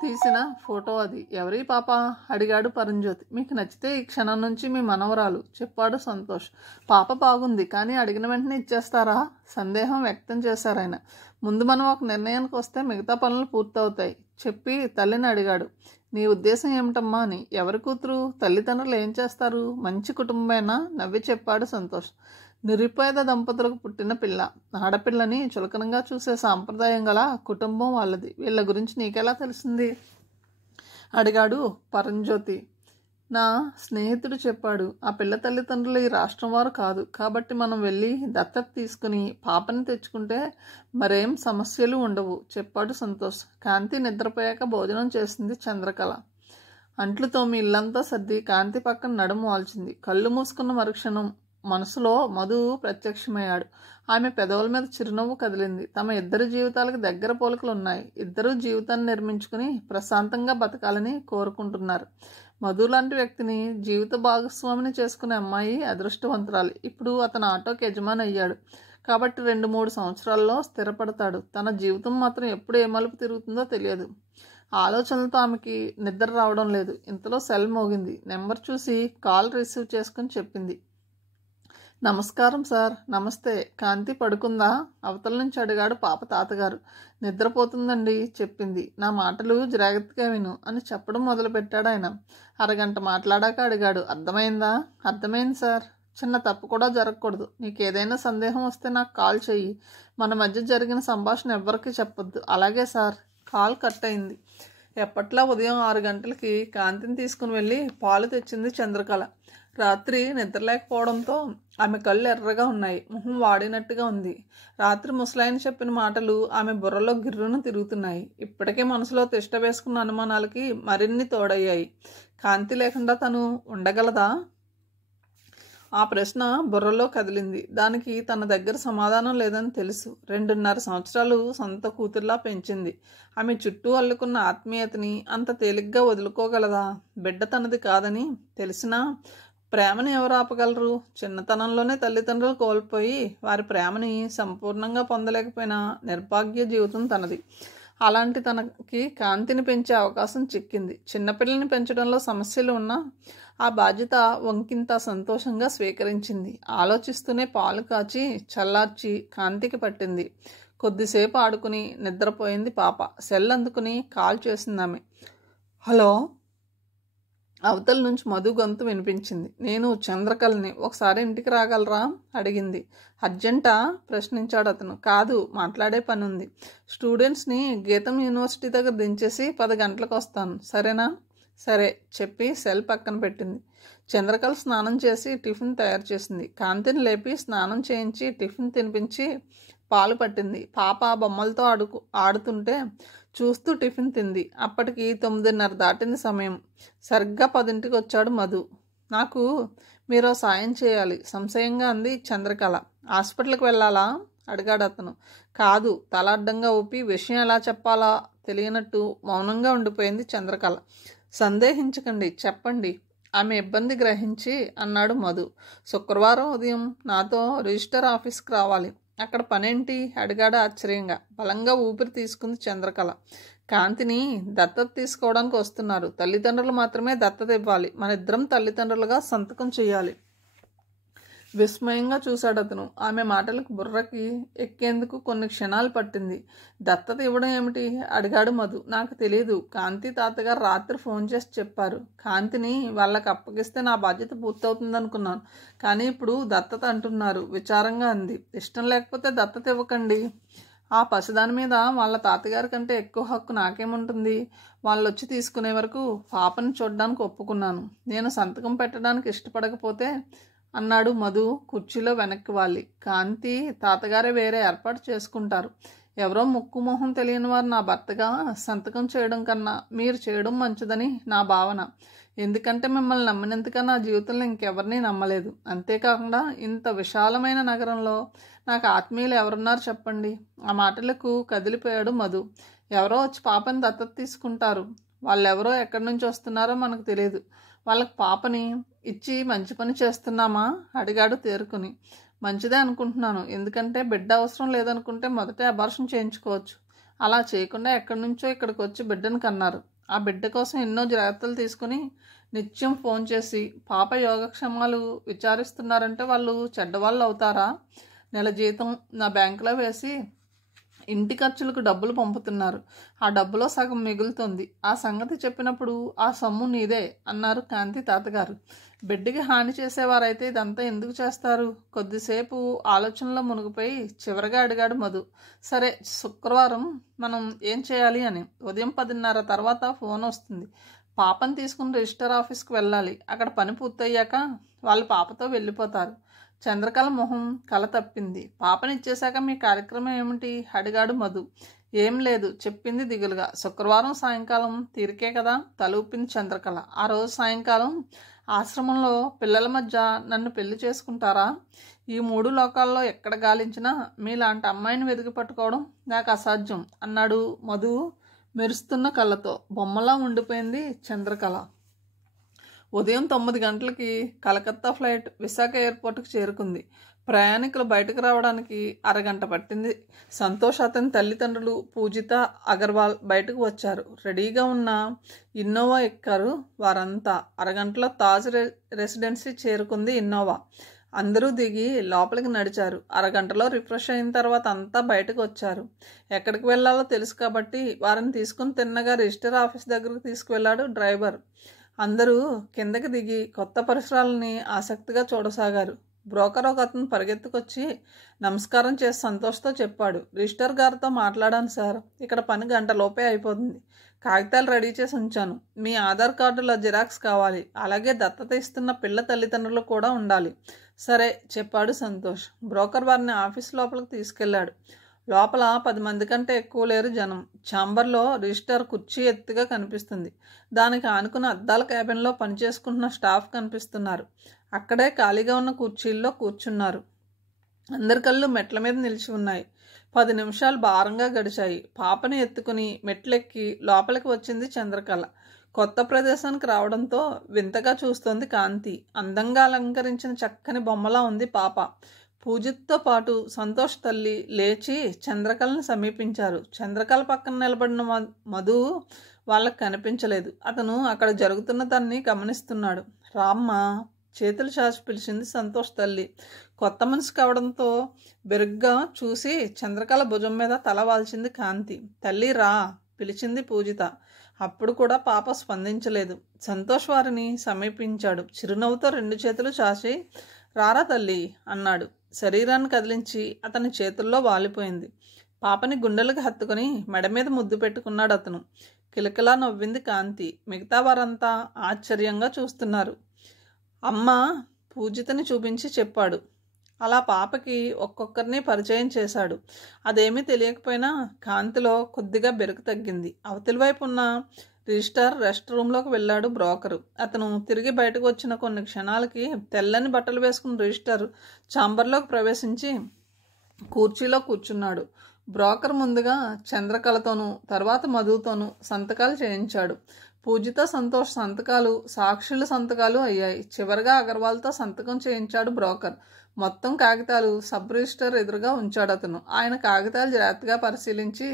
తీసిన ఫోటో అది. ఎవరి పాప అడిగాడు పరంజ్యోతి. మీకు నచ్చితే ఈ క్షణం నుంచి మీ మనవరాలు, చెప్పాడు సంతోష్. పాప బాగుంది, కానీ అడిగిన వెంటనే ఇచ్చేస్తారా? సందేహం వ్యక్తం చేశారు ఆయన. ముందు మనం ఒక నిర్ణయానికి వస్తే మిగతా పనులు పూర్తవుతాయి చెప్పి తల్లిని అడిగాడు, నీ ఉద్దేశం ఏమిటమ్మా అని. ఎవరి కూతురు? తల్లిదండ్రులు ఏం చేస్తారు? మంచి కుటుంబమేనా? నవ్వి చెప్పాడు సంతోష్. నిరుపేద దంపతులకు పుట్టిన పిల్ల. ఆడపిల్లని చులకనంగా చూసే సాంప్రదాయం గల కుటుంబం వాళ్ళది. వీళ్ళ గురించి నీకెలా తెలిసింది అడిగాడు పరంజ్యోతి. నా స్నేహితుడు చెప్పాడు. ఆ పిల్ల తల్లిదండ్రులు ఈ రాష్ట్రం వారు కాదు. కాబట్టి మనం వెళ్ళి దత్తత తీసుకుని పాపని తెచ్చుకుంటే మరేం సమస్యలు ఉండవు చెప్పాడు సంతోష్. కాంతి నిద్రపోయాక భోజనం చేసింది చంద్రకళ. అంట్లు తోమి ఇల్లంతా సర్ది కాంతి పక్కన నడుము వాల్చింది. కళ్ళు మూసుకున్న మరుక్షణం మనసులో మధు ప్రత్యక్షమయ్యాడు. ఆమె పెదవుల మీద చిరునవ్వు కదిలింది. తమ ఇద్దరి జీవితాలకు దగ్గర పోలికలు ఉన్నాయి. ఇద్దరూ జీవితాన్ని నిర్మించుకుని ప్రశాంతంగా బతకాలని కోరుకుంటున్నారు. మధు లాంటి వ్యక్తిని జీవిత భాగస్వామిని చేసుకునే అమ్మాయి అదృష్టవంతురాలు. ఇప్పుడు అతను ఆటోకి యజమాని అయ్యాడు కాబట్టి 2-3 సంవత్సరాల్లో స్థిరపడతాడు. తన జీవితం మాత్రం ఎప్పుడు ఏ మలుపు తిరుగుతుందో తెలియదు. ఆలోచనలతో ఆమెకి నిద్ర రావడం లేదు. ఇంతలో సెల్ మోగింది. నెంబర్ చూసి కాల్ రిసీవ్ చేసుకుని చెప్పింది, నమస్కారం సార్. నమస్తే. కాంతి పడుకుందా? అవతల నుంచి అడిగాడు పాప తాతగారు. నిద్రపోతుందండి చెప్పింది. నా మాటలు జాగ్రత్తగా విను అని చెప్పడం మొదలుపెట్టాడు ఆయన. అరగంట మాట్లాడాక అడిగాడు, అర్థమైందా? అర్థమైంది సార్. చిన్న తప్పు కూడా జరగకూడదు. నీకు ఏదైనా సందేహం వస్తే నాకు కాల్ చెయ్యి. మన మధ్య జరిగిన సంభాషణ ఎవ్వరికీ చెప్పొద్దు. అలాగే సార్. కాల్ కట్ అయింది. ఎప్పట్లా ఉదయం 6 గంటలకి కాంతిని తీసుకుని వెళ్ళి పాలు తెచ్చింది చంద్రకళ. రాత్రి నిద్రలేకపోవడంతో ఆమె కళ్ళు ఎర్రగా ఉన్నాయి. మొహం వాడినట్టుగా ఉంది. రాత్రి ముసలాయన చెప్పిన మాటలు ఆమె బుర్రలో గిర్రును తిరుగుతున్నాయి. ఇప్పటికే మనసులో తిష్ట వేసుకున్న అనుమానాలకి మరిన్ని తోడయ్యాయి. కాంతి లేకుండా తను ఉండగలదా? ఆ ప్రశ్న బుర్రలో కదిలింది. దానికి తన దగ్గర సమాధానం లేదని తెలుసు. 2.5 సంవత్సరాలు సొంత కూతుర్లా పెంచింది. ఆమె చుట్టూ అల్లుకున్న ఆత్మీయతని అంత తేలిగ్గా వదులుకోగలదా? బిడ్డ తనది కాదని తెలిసినా ప్రేమని ఎవరు ఆపగలరు? చిన్నతనంలోనే తల్లిదండ్రులు కోల్పోయి వారి ప్రేమని సంపూర్ణంగా పొందలేకపోయిన నిర్భాగ్య జీవితం తనది. అలాంటి తనకి కాంతిని పెంచే అవకాశం చిక్కింది. చిన్నపిల్లని పెంచడంలో సమస్యలు ఉన్నా ఆ బాధ్యత వంకింత సంతోషంగా స్వీకరించింది. ఆలోచిస్తూనే పాలు కాచి చల్లార్చి కాంతికి పట్టింది. కొద్దిసేపు ఆడుకుని నిద్రపోయింది పాప. సెల్ అందుకుని కాల్ చేసింది ఆమె. హలో. అవతల నుంచి మధు గొంతు వినిపించింది. నేను చంద్రకళని. ఒకసారి ఇంటికి రాగలరా అడిగింది. అర్జెంటా ప్రశ్నించాడు అతను. కాదు, మాట్లాడే పని ఉంది. స్టూడెంట్స్ని గీతం యూనివర్సిటీ దగ్గర దించేసి 10 గంటలకు వస్తాను. సరేనా? సరే చెప్పి సెల్ పక్కన పెట్టింది. చంద్రకళ స్నానం చేసి టిఫిన్ తయారు చేసింది. కాంతిని లేపి స్నానం చేయించి టిఫిన్ తినిపించి పాలు పట్టింది. పాప బొమ్మలతో ఆడుతుంటే చూస్తూ టిఫిన్ తింది. అప్పటికి 9:30 దాటింది సమయం. సరిగ్గా 10ంటికి వచ్చాడు మధు. నాకు మీరు సాయం చేయాలి సంశయంగా అంది చంద్రకళ. హాస్పిటల్కి వెళ్ళాలా అడిగాడు అతను. కాదు. తల అడ్డంగా ఊపి విషయం ఎలా చెప్పాలా తెలియనట్టు మౌనంగా ఉండిపోయింది చంద్రకళ. సందేహించకండి, చెప్పండి. ఆమె ఇబ్బంది గ్రహించి అన్నాడు మధు. శుక్రవారం ఉదయం నాతో రిజిస్టర్ ఆఫీస్కి రావాలి. అక్కడ పనేంటి అడిగాడు ఆశ్చర్యంగా. బలంగా ఊపిరి తీసుకుంది చంద్రకళ. కాంతిని దత్తత తీసుకోవడానికి వస్తున్నారు. తల్లిదండ్రులు మాత్రమే దత్తత ఇవ్వాలి. మన ఇద్దరం తల్లిదండ్రులుగా సంతకం చేయాలి. విస్మయంగా చూశాడు అతను. ఆమె మాటలకు బుర్రకి ఎక్కేందుకు కొన్ని క్షణాలు పట్టింది. దత్తత ఇవ్వడం ఏమిటి అడిగాడు మధు. నాకు తెలియదు. కాంతి తాతగారు రాత్రి ఫోన్ చేసి చెప్పారు. కాంతిని వాళ్ళకి అప్పగిస్తే నా బాధ్యత పూర్తవుతుంది అనుకున్నాను. కానీ ఇప్పుడు దత్తత అంటున్నారు విచారంగా అంది. ఇష్టం లేకపోతే దత్తత ఇవ్వకండి. ఆ పసిదాని మీద వాళ్ళ తాతగారి కంటే ఎక్కువ హక్కు నాకేముంటుంది? వాళ్ళు వచ్చి తీసుకునే వరకు పాపని చూడడానికి ఒప్పుకున్నాను. నేను సంతకం పెట్టడానికి ఇష్టపడకపోతే అన్నాడు మధు కుర్చీలో వెనక్కి వాలి. కాంతి తాతగారే వేరే ఏర్పాటు చేసుకుంటారు. ఎవరో ముక్కు మొహం తెలియని వారు నా భర్తగా సంతకం చేయడం కన్నా మీరు చేయడం మంచిదని నా భావన. ఎందుకంటే మిమ్మల్ని నమ్మినంతగా నా జీవితంలో ఇంకెవరిని నమ్మలేదు. అంతేకాకుండా ఇంత విశాలమైన నగరంలో నాకు ఆత్మీయులు ఎవరున్నారు చెప్పండి? ఆ మాటలకు కదిలిపోయాడు మధు. ఎవరో వచ్చి పాపని దత్తత తీసుకుంటారు. వాళ్ళెవరో ఎక్కడి నుంచి వస్తున్నారో మనకు తెలియదు. వాళ్ళకి పాపని ఇచ్చి మంచి పని చేస్తున్నామా అడిగాడు తేరుకుని. మంచిదే అనుకుంటున్నాను. ఎందుకంటే బిడ్డ అవసరం లేదనుకుంటే మొదటే అబార్షన్ చేయించుకోవచ్చు. అలా చేయకుండా ఎక్కడి నుంచో ఇక్కడికి వచ్చి బిడ్డను కన్నారు. ఆ బిడ్డ కోసం ఎన్నో జాగ్రత్తలు తీసుకుని నిత్యం ఫోన్ చేసి పాప యోగక్షేమాలు విచారిస్తున్నారంటే వాళ్ళు చెడ్డవాళ్ళు అవుతారా? నెల జీతం నా బ్యాంకులో వేసి ఇంటి ఖర్చులకు డబ్బులు పంపుతున్నారు. ఆ డబ్బులో సగం మిగులుతుంది. ఆ సంగతి చెప్పినప్పుడు ఆ సొమ్ము నీదే అన్నారు కాంతి తాతగారు. బిడ్డకి హాని చేసేవారైతే ఇదంతా ఎందుకు చేస్తారు? కొద్దిసేపు ఆలోచనలో మునిగిపోయి చివరిగా అడిగాడు మధు. సరే, శుక్రవారం మనం ఏం చేయాలి అని. ఉదయం 10:30 తర్వాత ఫోన్ వస్తుంది. పాపను తీసుకుని రిజిస్టర్ ఆఫీస్కి వెళ్ళాలి. అక్కడ పని పూర్తయ్యాక వాళ్ళు పాపతో వెళ్ళిపోతారు. చంద్రకళ మొహం కల తప్పింది. పాపనిచ్చేశాక మీ కార్యక్రమం ఏమిటి అడిగాడు మధు. ఏం లేదు చెప్పింది దిగులుగా. శుక్రవారం సాయంకాలం తీరికే కదా తల ఊపింది చంద్రకళ. ఆ రోజు సాయంకాలం ఆశ్రమంలో పిల్లల మధ్య నన్ను పెళ్లి చేసుకుంటారా? ఈ 3 లోకాల్లో ఎక్కడ గాలించినా మీలాంటి అమ్మాయిని వెతికి పట్టుకోవడం నాకు అసాధ్యం అన్నాడు మధు మెరుస్తున్న కళ్ళతో. బొమ్మలా ఉండిపోయింది చంద్రకళ. ఉదయం 9 గంటలకి కలకత్తా ఫ్లైట్ విశాఖ ఎయిర్పోర్ట్కి చేరుకుంది. ప్రయాణికులు బయటకు రావడానికి అరగంట పట్టింది. సంతోష్ అతని తల్లిదండ్రులు పూజిత అగర్వాల్ బయటకు వచ్చారు. రెడీగా ఉన్న ఇన్నోవా ఎక్కారు వారంతా. అరగంటలో తాజ్ రెసిడెన్సీ చేరుకుంది ఇన్నోవా. అందరూ దిగి లోపలికి నడిచారు. అరగంటలో రిఫ్రెష్ అయిన తర్వాత అంతా బయటకు వచ్చారు. ఎక్కడికి వెళ్ళాలో తెలుసు కాబట్టి వారిని తీసుకుని తిన్నగా రిజిస్టర్ ఆఫీస్ దగ్గరకు తీసుకువెళ్ళాడు డ్రైవర్. అందరూ కిందకి దిగి కొత్త పరిసరాలని ఆసక్తిగా చూడసాగారు. బ్రోకర్ ఒక అతను పరిగెత్తుకొచ్చి నమస్కారం చేసి సంతోష్తో చెప్పాడు. రిజిస్టర్ గారితో మాట్లాడాను సార్. ఇక్కడ పని గంటలోపే అయిపోతుంది. కాగితాలు రెడీ చేసి ఉంచాను. మీ ఆధార్ కార్డుల జిరాక్స్ కావాలి. అలాగే దత్తత ఇస్తున్న పిల్ల తల్లిదండ్రులు కూడా ఉండాలి. సరే చెప్పాడు సంతోష్. బ్రోకర్ వారిని ఆఫీస్ లోపలికి తీసుకెళ్లాడు. లోపల 10 మంది కంటే ఎక్కువ లేరు జనం. ఛాంబర్లో రిజిస్టర్ కుర్చీ ఎత్తుగా కనిపిస్తుంది. దానికి ఆనుకున్న అద్దాల క్యాబిన్లో పనిచేసుకుంటున్న స్టాఫ్ కనిపిస్తున్నారు. అక్కడే ఖాళీగా ఉన్న కుర్చీల్లో కూర్చున్నారు. అందరి కళ్ళు మెట్ల మీద నిలిచి ఉన్నాయి. 10 నిమిషాలు భారంగా గడిచాయి. పాపని ఎత్తుకుని మెట్లెక్కి లోపలికి వచ్చింది చంద్రకళ. కొత్త ప్రదేశానికి రావడంతో వింతగా చూస్తోంది కాంతి. అందంగా అలంకరించిన చక్కని బొమ్మలా ఉంది పాప. పూజిత్తో పాటు సంతోష్ తల్లి లేచి చంద్రకళను సమీపించారు. చంద్రకళ పక్కన నిలబడిన మధు వాళ్ళకు కనిపించలేదు. అతను అక్కడ జరుగుతున్న దాన్ని గమనిస్తున్నాడు. రామ్మ చేతులు చాచి పిలిచింది సంతోష్ తల్లి. కొత్త మనిషి కావడంతో బెరుగ్గా చూసి చంద్రకళ భుజం మీద తల వాల్చింది కాంతి. తల్లి రా పిలిచింది పూజిత. అప్పుడు కూడా పాప స్పందించలేదు. సంతోష్ వారిని సమీపించాడు. చిరునవ్వుతో 2 చేతులు చాచి రారా తల్లి అన్నాడు. శరీరాన్ని కదిలించి అతని చేతుల్లో వాలిపోయింది. పాపని గుండెలకు హత్తుకుని మెడ మీద ముద్దు పెట్టుకున్నాడు అతను. కిలకిలా నవ్వింది కాంతి. మిగతా వారంతా ఆశ్చర్యంగా చూస్తున్నారు. అమ్మ పూజితని చూపించి చెప్పాడు. అలా పాపకి ఒక్కొక్కరిని పరిచయం చేశాడు. అదేమీ తెలియకపోయినా కాంతిలో కొద్దిగా బెరుకు తగ్గింది. అవతలి వైపు ఉన్న రిజిస్టర్ రెస్ట్ రూమ్లోకి వెళ్ళాడు బ్రోకరు. అతను తిరిగి బయటకు వచ్చిన కొన్ని క్షణాలకి తెల్లని బట్టలు వేసుకున్న రిజిస్టర్ ఛాంబర్లోకి ప్రవేశించి కుర్చీలో కూర్చున్నాడు. బ్రోకర్ ముందుగా చంద్రకళతోనూ తర్వాత మధుతోనూ సంతకాలు చేయించాడు. పూజిత సంతోష్ సంతకాలు సాక్షుల సంతకాలు అయ్యాయి. చివరిగా అగర్వాల్తో సంతకం చేయించాడు బ్రోకర్. మొత్తం కాగితాలు సబ్ రిజిస్టర్ ఎదురుగా ఉంచాడు అతను. ఆయన కాగితాలు జాగ్రత్తగా పరిశీలించి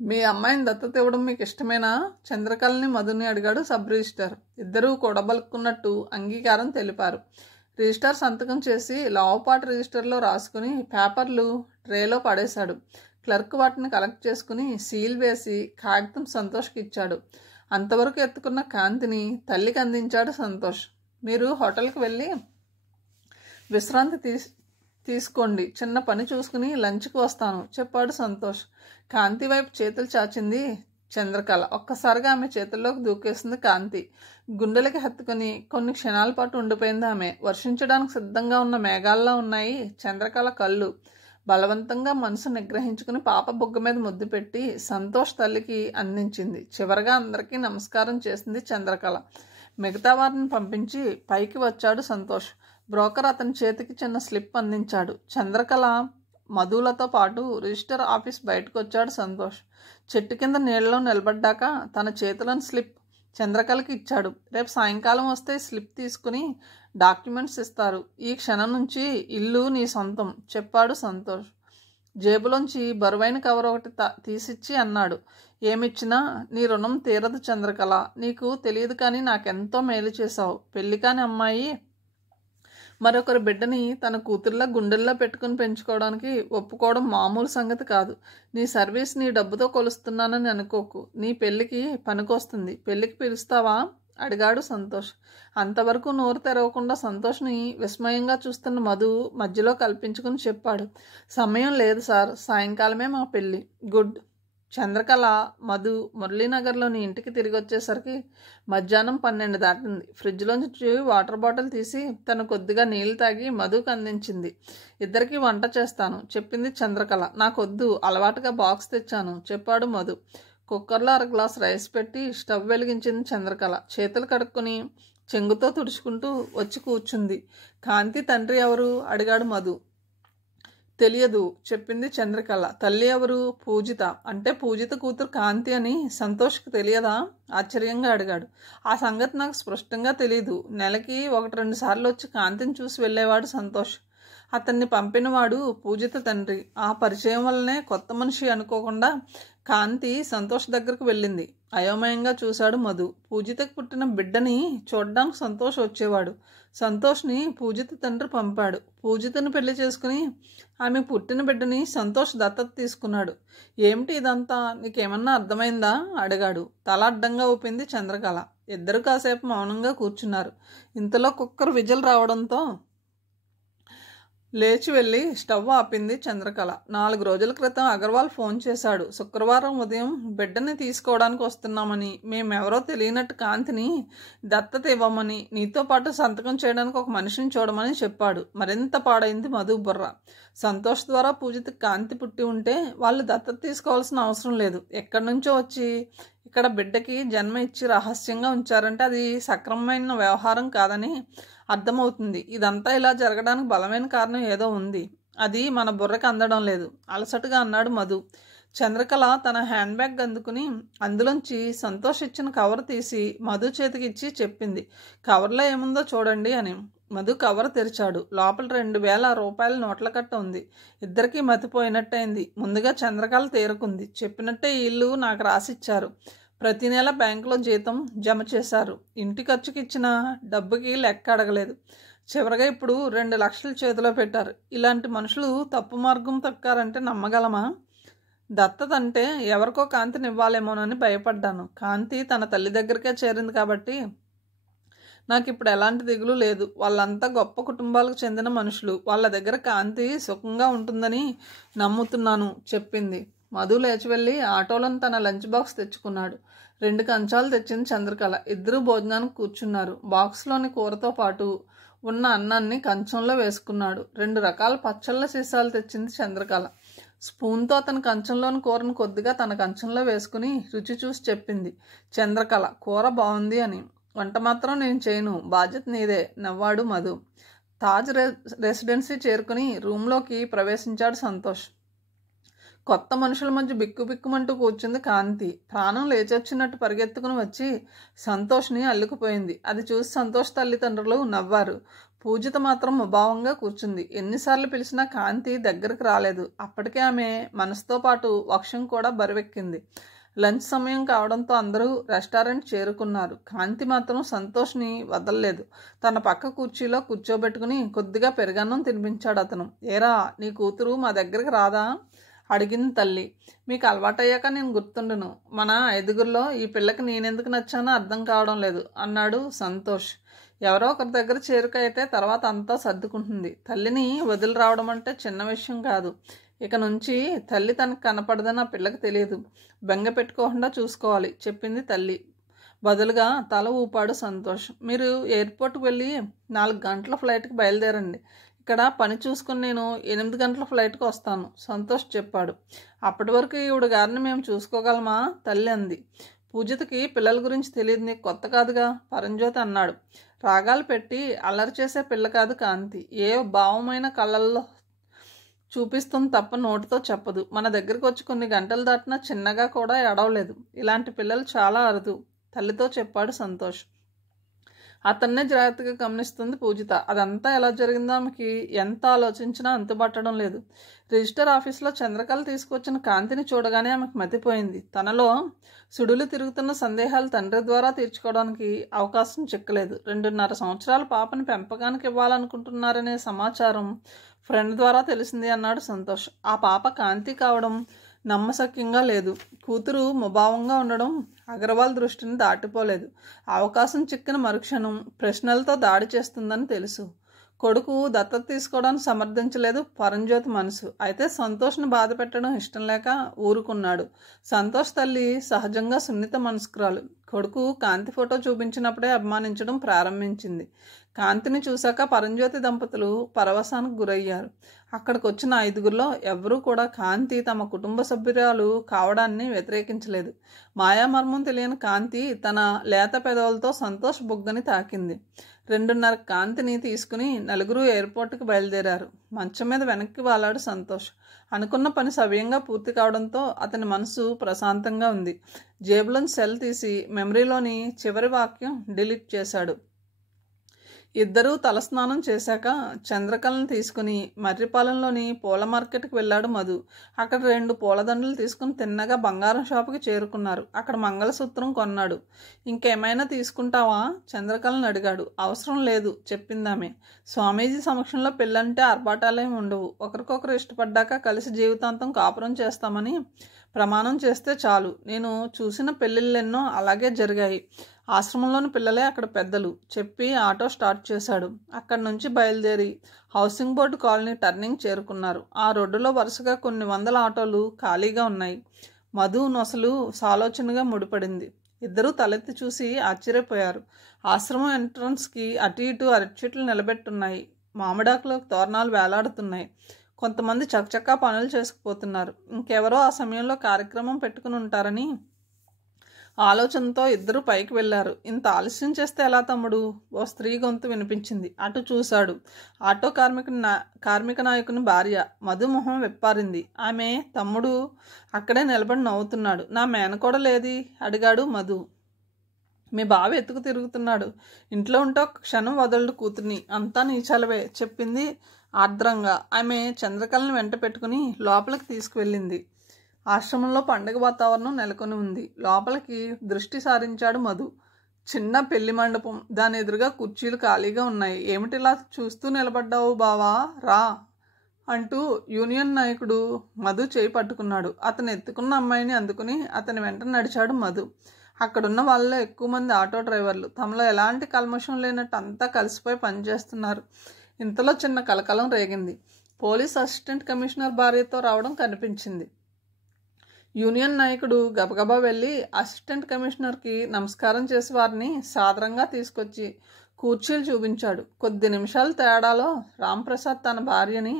మీ అమ్మాయిని దత్తత ఇవ్వడం మీకు ఇష్టమేనా? చంద్రకళని మధుని అడిగాడు సబ్ రిజిస్టర్. ఇద్దరూ కూడబలుక్కున్నట్టు అంగీకారం తెలిపారు. రిజిస్టర్ సంతకం చేసి లావుపాటు రిజిస్టర్లో రాసుకుని పేపర్లు ట్రేలో పడేశాడు. క్లర్క్ వాటిని కలెక్ట్ చేసుకుని సీల్ వేసి కాగితం సంతోష్కి ఇచ్చాడు. అంతవరకు ఎత్తుకున్న కాంతిని తల్లికి అందించాడు సంతోష్. మీరు హోటల్కి వెళ్ళి విశ్రాంతి తీసుకోండి, చిన్న పని చూసుకుని లంచ్కి వస్తాను చెప్పాడు సంతోష్. కాంతి వైపు చేతులు చాచింది చంద్రకళ. ఒక్కసారిగా ఆమె చేతుల్లోకి దూకేసింది కాంతి. గుండెలకి హత్తుకుని కొన్ని క్షణాల పాటు ఉండిపోయింది ఆమె. వర్షించడానికి సిద్ధంగా ఉన్న మేఘాల్లో ఉన్నాయి చంద్రకళ కళ్ళు. బలవంతంగా మనసు నిగ్రహించుకుని పాప బొగ్గ మీద ముద్దు పెట్టి సంతోష్ తల్లికి అందించింది. చివరగా అందరికీ నమస్కారం చేసింది చంద్రకళ. మిగతా వారిని పంపించి పైకి వచ్చాడు సంతోష్. బ్రోకర్ అతని చేతికి చిన్న స్లిప్ అందించాడు. చంద్రకళ మధులతో పాటు రిజిస్టర్ ఆఫీస్ బయటకు వచ్చాడు సంతోష్. చెట్టు కింద నీళ్ళలో నిలబడ్డాక తన చేతిలోని స్లిప్ చంద్రకళకి ఇచ్చాడు. రేపు సాయంకాలం వస్తే స్లిప్ తీసుకుని డాక్యుమెంట్స్ ఇస్తారు. ఈ క్షణం నుంచి ఇల్లు నీ సొంతం చెప్పాడు సంతోష్. జేబులోంచి బరువైన కవర్ ఒకటి తీసిచ్చి అన్నాడు, ఏమిచ్చినా నీ రుణం తీరదు చంద్రకళ. నీకు తెలియదు కానీ నాకెంతో మేలు చేశావు. పెళ్లి కాని అమ్మాయి మరొకరి బిడ్డని తన కూతుర్లా గుండెల్లో పెట్టుకుని పెంచుకోవడానికి ఒప్పుకోవడం మామూలు సంగతి కాదు. నీ సర్వీస్ నీ డబ్బుతో కొలుస్తున్నానని అనుకోకు. నీ పెళ్ళికి పనికొస్తుంది. పెళ్ళికి పిలుస్తావా అడిగాడు సంతోష్. అంతవరకు నోరు తెరవకుండా సంతోష్ని విస్మయంగా చూస్తున్న మధు మధ్యలో కల్పించుకుని చెప్పాడు, సమయం లేదు సార్, సాయంకాలమే మా పెళ్ళి. గుడ్. చంద్రకళ మధు మురళీనగర్లోని ఇంటికి తిరిగి వచ్చేసరికి మధ్యాహ్నం 12 దాటింది. ఫ్రిడ్జ్లోంచి వాటర్ బాటిల్ తీసి తను కొద్దిగా నీళ్లు తాగి మధుకు అందించింది. ఇద్దరికి వంట చేస్తాను చెప్పింది చంద్రకళ. నాకొద్దు, అలవాటుగా బాక్స్ తెచ్చాను చెప్పాడు మధు. కుక్కర్లో 1 గ్లాస్ రైస్ పెట్టి స్టవ్ వెలిగించింది చంద్రకళ. చేతులు కడుక్కొని చెంగుతో తుడుచుకుంటూ వచ్చి కూర్చుంది. కాంతి తండ్రి ఎవరు అడిగాడు మధు. తెలియదు చెప్పింది చంద్రకళ. తల్లి ఎవరు? పూజిత. అంటే పూజిత కూతురు కాంతి అని సంతోష్కి తెలియదా ఆశ్చర్యంగా అడిగాడు. ఆ సంగతి నాకు స్పష్టంగా తెలీదు. నెలకి 1-2 సార్లు వచ్చి కాంతిని చూసి వెళ్ళేవాడు సంతోష్. అతన్ని పంపినవాడు పూజిత తండ్రి. ఆ పరిచయం వల్లనే కొత్త మనిషి అనుకోకుండా కాంతి సంతోష్ దగ్గరకు వెళ్ళింది. అయోమయంగా చూశాడు మధు. పూజితకు పుట్టిన బిడ్డని చూడడానికి సంతోష్ వచ్చేవాడు. సంతోష్ని పూజిత తండ్రి పంపాడు. పూజితను పెళ్లి చేసుకుని ఆమె పుట్టిన బిడ్డని సంతోష్ దత్తత తీసుకున్నాడు. ఏమిటి ఇదంతా, నీకేమన్నా అర్థమైందా అడిగాడు. తల అడ్డంగా ఊపింది చంద్రకళ. ఇద్దరు కాసేపు మౌనంగా కూర్చున్నారు. ఇంతలో కుక్కర్ విజిల్ రావడంతో లేచి వెళ్ళి స్టవ్ ఆపింది చంద్రకళ. 4 రోజుల క్రితం అగర్వాల్ ఫోన్ చేశాడు. శుక్రవారం ఉదయం బిడ్డని తీసుకోవడానికి వస్తున్నామని, మేమెవరో తెలియనట్టు కాంతిని దత్తత ఇవ్వమని, నీతో పాటు సంతకం చేయడానికి ఒక మనిషిని చూడమని చెప్పాడు. మరింత పాడైంది మధు బుర్ర. సంతోష్ ద్వారా పూజిత కాంతి పుట్టి ఉంటే వాళ్ళు దత్తత తీసుకోవాల్సిన అవసరం లేదు. ఎక్కడి నుంచో వచ్చి ఇక్కడ బిడ్డకి జన్మ ఇచ్చి రహస్యంగా ఉంచారంటే అది సక్రమమైన వ్యవహారం కాదని అర్థమవుతుంది. ఇదంతా ఇలా జరగడానికి బలమైన కారణం ఏదో ఉంది. అది మన బుర్రకి అందడం లేదు అలసటగా అన్నాడు మధు. చంద్రకళ తన హ్యాండ్ బ్యాగ్ అందుకుని అందులోంచి సంతోష్ ఇచ్చిన కవర్ తీసి మధు చేతికి ఇచ్చి చెప్పింది, కవర్లో ఏముందో చూడండి అని. మధు కవర్ తెరిచాడు. లోపల 2000 రూపాయల నోట్ల కట్ట ఉంది. ఇద్దరికీ మతిపోయినట్టయింది. ముందుగా చంద్రకళ తేరుకుంది. చెప్పినట్టే ఇల్లు నాకు రాసిచ్చారు. ప్రతి నెల బ్యాంకులో జీతం జమ చేశారు. ఇంటి ఖర్చుకి ఇచ్చిన డబ్బుకి లెక్క అడగలేదు. చివరగా ఇప్పుడు 2 లక్షలు చేతిలో పెట్టారు. ఇలాంటి మనుషులు తప్పు మార్గం తొక్కారంటే నమ్మగలమా? దత్తత అంటే ఎవరికో కాంతిని ఇవ్వాలేమోనని భయపడ్డాను. కాంతి తన తల్లి దగ్గరికే చేరింది కాబట్టి నాకు ఇప్పుడు ఎలాంటి దిగులు లేదు. వాళ్ళంతా గొప్ప కుటుంబాలకు చెందిన మనుషులు. వాళ్ళ దగ్గర కాంతి సుఖంగా ఉంటుందని నమ్ముతున్నాను చెప్పింది. మధు లేచి వెళ్ళి ఆటోలను తన లంచ్ బాక్స్ తెచ్చుకున్నాడు. 2 కంచాలు తెచ్చింది చంద్రకళ. ఇద్దరూ భోజనానికి కూర్చున్నారు. బాక్స్లోని కూరతో పాటు ఉన్న అన్నాన్ని కంచంలో వేసుకున్నాడు. 2 రకాల పచ్చళ్ళ సీసాలు తెచ్చింది చంద్రకళ. స్పూన్తో అతని కంచంలోని కూరను కొద్దిగా తన కంచంలో వేసుకుని రుచి చూసి చెప్పింది చంద్రకళ, కూర బాగుంది అని. వంట మాత్రం నేను చేయను, బాధ్యత నీదే నవ్వాడు మధు. తాజ్ రెసిడెన్సీ చేరుకుని రూమ్లోకి ప్రవేశించాడు సంతోష్. కొత్త మనుషుల మధ్య బిక్కుబిక్కుమంటూ కూర్చుంది కాంతి. ప్రాణం లేచొచ్చినట్టు పరిగెత్తుకుని వచ్చి సంతోష్ని అల్లుకుపోయింది. అది చూసి సంతోష్ తల్లిదండ్రులు నవ్వారు. పూజిత మాత్రం ముభావంగా కూర్చుంది. ఎన్నిసార్లు పిలిచినా కాంతి దగ్గరకు రాలేదు. అప్పటికే ఆమె మనసుతో పాటు వక్షం కూడా బరువెక్కింది. లంచ్ సమయం కావడంతో అందరూ రెస్టారెంట్ చేరుకున్నారు. కాంతి మాత్రం సంతోష్ని వదలలేదు. తన పక్క కుర్చీలో కూర్చోబెట్టుకుని కొద్దిగా పెరుగన్నం తినిపించాడు అతను. ఏరా, నీ కూతురు మా దగ్గరికి రాదా అడిగింది తల్లి. మీకు అలవాటయ్యాక నేను గుర్తుండను. మన 5గురిలో ఈ పిల్లకి నేనెందుకు నచ్చానో అర్థం కావడం లేదు అన్నాడు సంతోష్. ఎవరో ఒకరి దగ్గర చేరుక అయితే తర్వాత అంతా సర్దుకుంటుంది. తల్లిని వదిలి రావడం అంటే చిన్న విషయం కాదు. ఇక నుంచి తల్లి తనకు కనపడదని ఆ పిల్లకి తెలియదు. బెంగ పెట్టుకోకుండా చూసుకోవాలి చెప్పింది తల్లి. బదులుగా తల ఊపాడు సంతోష్. మీరు ఎయిర్పోర్ట్కి వెళ్ళి 4 గంటల ఫ్లైట్కి బయలుదేరండి. ఇక్కడ పని చూసుకుని నేను 8 గంటల ఫ్లైట్కి వస్తాను సంతోష్ చెప్పాడు. అప్పటి వరకు ఈవిడ గారిని మేము చూసుకోగలమా తల్లి అంది. పూజితకి పిల్లల గురించి తెలియదు, నీకు కొత్త కాదుగా పరంజ్యోతి అన్నాడు. రాగాలు పెట్టి అల్లరి చేసే పిల్ల కాదు కాంతి. ఏ భావమైన కళ్ళల్లో చూపిస్తుంది తప్ప నోటితో చెప్పదు. మన దగ్గరికి వచ్చి కొన్ని గంటలు దాటినా చిన్నగా కూడా ఏడవలేదు. ఇలాంటి పిల్లలు చాలా అరుదు తల్లితో చెప్పాడు సంతోష్. అతన్నే జాగ్రత్తగా గమనిస్తుంది పూజిత. అదంతా ఎలా జరిగిందో ఆమెకి ఎంత ఆలోచించినా అంతుపట్టడం లేదు. రిజిస్టర్ ఆఫీస్లో చంద్రకళ తీసుకొచ్చిన కాంతిని చూడగానే ఆమెకు మతిపోయింది. తనలో సుడులు తిరుగుతున్న సందేహాలు తండ్రి ద్వారా తీర్చుకోవడానికి అవకాశం చిక్కలేదు. 2.5 సంవత్సరాల పాపని పెంపకానికి ఇవ్వాలనుకుంటున్నారనే సమాచారం ఫ్రెండ్ ద్వారా తెలిసింది అన్నాడు సంతోష్. ఆ పాప కాంతి కావడం నమ్మశక్యంగా లేదు. కూతురు ముభావంగా ఉండడం అగర్వాల్ దృష్టిని దాటిపోలేదు. అవకాశం చిక్కిన మరుక్షణం ప్రశ్నలతో దాడి చేస్తుందని తెలుసు. కొడుకు దత్తత తీసుకోవడానికి సమర్థించలేదు పరంజ్యోతి మనసు. అయితే సంతోష్ని బాధ పెట్టడం ఇష్టం లేక ఊరుకున్నాడు. సంతోష్ తల్లి సహజంగా సున్నిత మనస్కురాలు. కొడుకు కాంతి ఫోటో చూపించినప్పుడే అభిమానించడం ప్రారంభించింది. కాంతిని చూశాక పరంజ్యోతి దంపతులు పరవశానికి గురయ్యారు. అక్కడికి వచ్చిన 5గురిలో ఎవ్వరూ కూడా కాంతి తమ కుటుంబ సభ్యురాలు కావడాన్ని వ్యతిరేకించలేదు. మాయామర్మం తెలియని కాంతి తన లేత పెదవులతో సంతోష్ బుగ్గని తాకింది. 2:30 కాంతిని తీసుకుని 4 ఎయిర్పోర్ట్కి బయలుదేరారు. మంచం మీద వెనక్కి వాలాడు సంతోష్. అనుకున్న పని సవ్యంగా పూర్తి కావడంతో అతని మనసు ప్రశాంతంగా ఉంది. జేబులోని సెల్ తీసి మెమరీలోని చివరి వాక్యం డిలీట్ చేశాడు. ఇద్దరూ తలస్నానం చేశాక చంద్రకళను తీసుకుని మర్రిపాలెంలోని పూల మార్కెట్కి వెళ్ళాడు మధు. అక్కడ 2 పూలదండలు తీసుకుని తిన్నగా బంగారం షాపుకి చేరుకున్నారు. అక్కడ మంగళసూత్రం కొన్నాడు. ఇంకేమైనా తీసుకుంటావా చంద్రకళను అడిగాడు. అవసరం లేదు చెప్పిందామె. స్వామీజీ సమక్షంలో పెళ్ళంటే ఆర్భాటాలేం ఉండవు. ఒకరికొకరు ఇష్టపడ్డాక కలిసి జీవితాంతం కాపురం చేస్తామని ప్రమాణం చేస్తే చాలు. నేను చూసిన పెళ్ళిళ్ళెన్నో అలాగే జరిగాయి. ఆశ్రమంలోని పిల్లలే అక్కడ పెద్దలు చెప్పి ఆటో స్టార్ట్ చేశాడు. అక్కడి నుంచి బయలుదేరి హౌసింగ్ బోర్డు కాలనీ టర్నింగ్ చేరుకున్నారు. ఆ రోడ్డులో వరుసగా కొన్ని వందల ఆటోలు ఖాళీగా ఉన్నాయి. మధు నొసలు సాలోచనగా ముడిపడింది. ఇద్దరూ తలెత్తి చూసి ఆశ్చర్యపోయారు. ఆశ్రమం ఎంట్రన్స్కి అటు ఇటు అరటి చెట్లు నిలబెట్టున్నాయి. మామిడాకులు తోరణాలు వేలాడుతున్నాయి. కొంతమంది చకచకా పనులు చేసుకుపోతున్నారు. ఇంకెవరో ఆ సమయంలో కార్యక్రమం పెట్టుకుని ఉంటారని ఆలోచనతో ఇద్దరు పైకి వెళ్లారు. ఇంత ఆలస్యం చేస్తే ఎలా తమ్ముడు? ఓ స్త్రీ గొంతు వినిపించింది. అటు చూశాడు. ఆటో కార్మిక నాయకుని భార్య. మధు మొహం వెప్పారింది. ఆమె తమ్ముడు అక్కడే నిలబడి నవ్వుతున్నాడు. నా మేనకోడలేది అడిగాడు మధు. మీ బావ ఎత్తుకు తిరుగుతున్నాడు. ఇంట్లో ఉంటే ఒక క్షణం వదలడు కూతుర్ని. అంతా నీ చలవే చెప్పింది ఆర్ద్రంగా. ఆమె చంద్రకళను వెంట పెట్టుకుని లోపలికి తీసుకువెళ్ళింది. ఆశ్రమంలో పండుగ వాతావరణం నెలకొని ఉంది. లోపలికి దృష్టి సారించాడు మధు. చిన్న పెళ్లి మండపం. దాని ఎదురుగా కుర్చీలు ఖాళీగా ఉన్నాయి. ఏమిటిలా చూస్తూ నిలబడ్డావు బావా? రా అంటూ యూనియన్ నాయకుడు మధు చేయి పట్టుకున్నాడు. అతను ఎత్తుకున్న అమ్మాయిని అందుకుని అతని వెంట నడిచాడు మధు. అక్కడున్న వాళ్ళలో ఎక్కువ మంది ఆటో డ్రైవర్లు. తమలో ఎలాంటి కల్మషం లేనట్టు అంతా కలిసిపోయి పనిచేస్తున్నారు. ఇంతలో చిన్న కలకలం రేగింది. పోలీస్ అసిస్టెంట్ కమిషనర్ భార్యతో రావడం కనిపించింది. యూనియన్ నాయకుడు గబగబా వెళ్ళి అసిస్టెంట్ కమిషనర్కి నమస్కారం చేసి వారిని సాదరంగా తీసుకొచ్చి కుర్చీలు చూపించాడు. కొద్ది నిమిషాల తేడాలో రాంప్రసాద్ తన భార్యని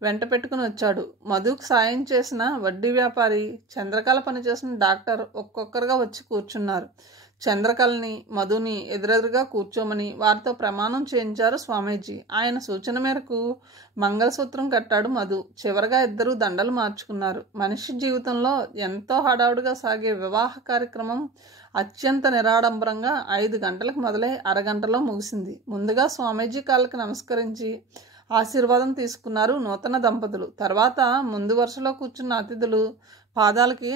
వెంట పెట్టుకుని వచ్చాడు. మధుకు సాయం చేసిన వడ్డీ వ్యాపారి, చంద్రకళ పనిచేసిన డాక్టర్ ఒక్కొక్కరుగా వచ్చి కూర్చున్నారు. చంద్రకళని మధుని ఎదురెదురుగా కూర్చోమని వారితో ప్రమాణం చేయించారు స్వామీజీ. ఆయన సూచన మేరకు మంగళసూత్రం కట్టాడు మధు. చివరగా ఇద్దరు దండలు మార్చుకున్నారు. మనిషి జీవితంలో ఎంతో హడావుడిగా సాగే వివాహ కార్యక్రమం అత్యంత నిరాడంబరంగా 5 గంటలకు మొదలై అరగంటలో ముగిసింది. ముందుగా స్వామీజీ కాళ్ళకి నమస్కరించి ఆశీర్వాదం తీసుకున్నారు నూతన దంపతులు. తర్వాత ముందు వరుసలో కూర్చున్న అతిథులు పాదాలకి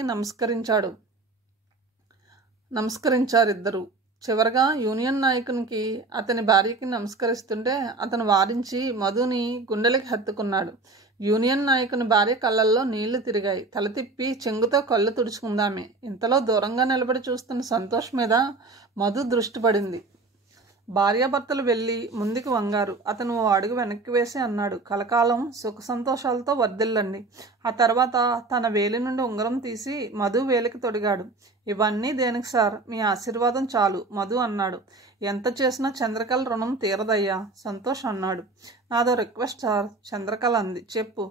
నమస్కరించారిద్దరు. చివరగా యూనియన్ నాయకునికి అతని భార్యకి నమస్కరిస్తుంటే అతను వారించి మధుని గుండెలకి హత్తుకున్నాడు. యూనియన్ నాయకుని భార్య కళ్ళల్లో నీళ్లు తిరిగాయి. తల తిప్పి చెంగుతో కళ్ళు తుడుచుకుందామే. ఇంతలో దూరంగా నిలబడి చూస్తున్న సంతోష్ మీద మధు దృష్టి పడింది. భార్యాభర్తలు వెళ్ళి ముందుకు వంగారు. అతను ఓ అడుగు వెనక్కి వేసి అన్నాడు, కలకాలం సుఖ సంతోషాలతో వర్ధిల్లండి. ఆ తర్వాత తన వేలి నుండి ఉంగరం తీసి మధు వేలికి తొడిగాడు. ఇవన్నీ దేనికి సార్, మీ ఆశీర్వాదం చాలు మధు అన్నాడు. ఎంత చేసినా చంద్రకళ రుణం తీరదయ్యా, సంతోష్ అన్నాడు. నాదో రిక్వెస్ట్ సార్, చంద్రకళ అంది. చెప్పు.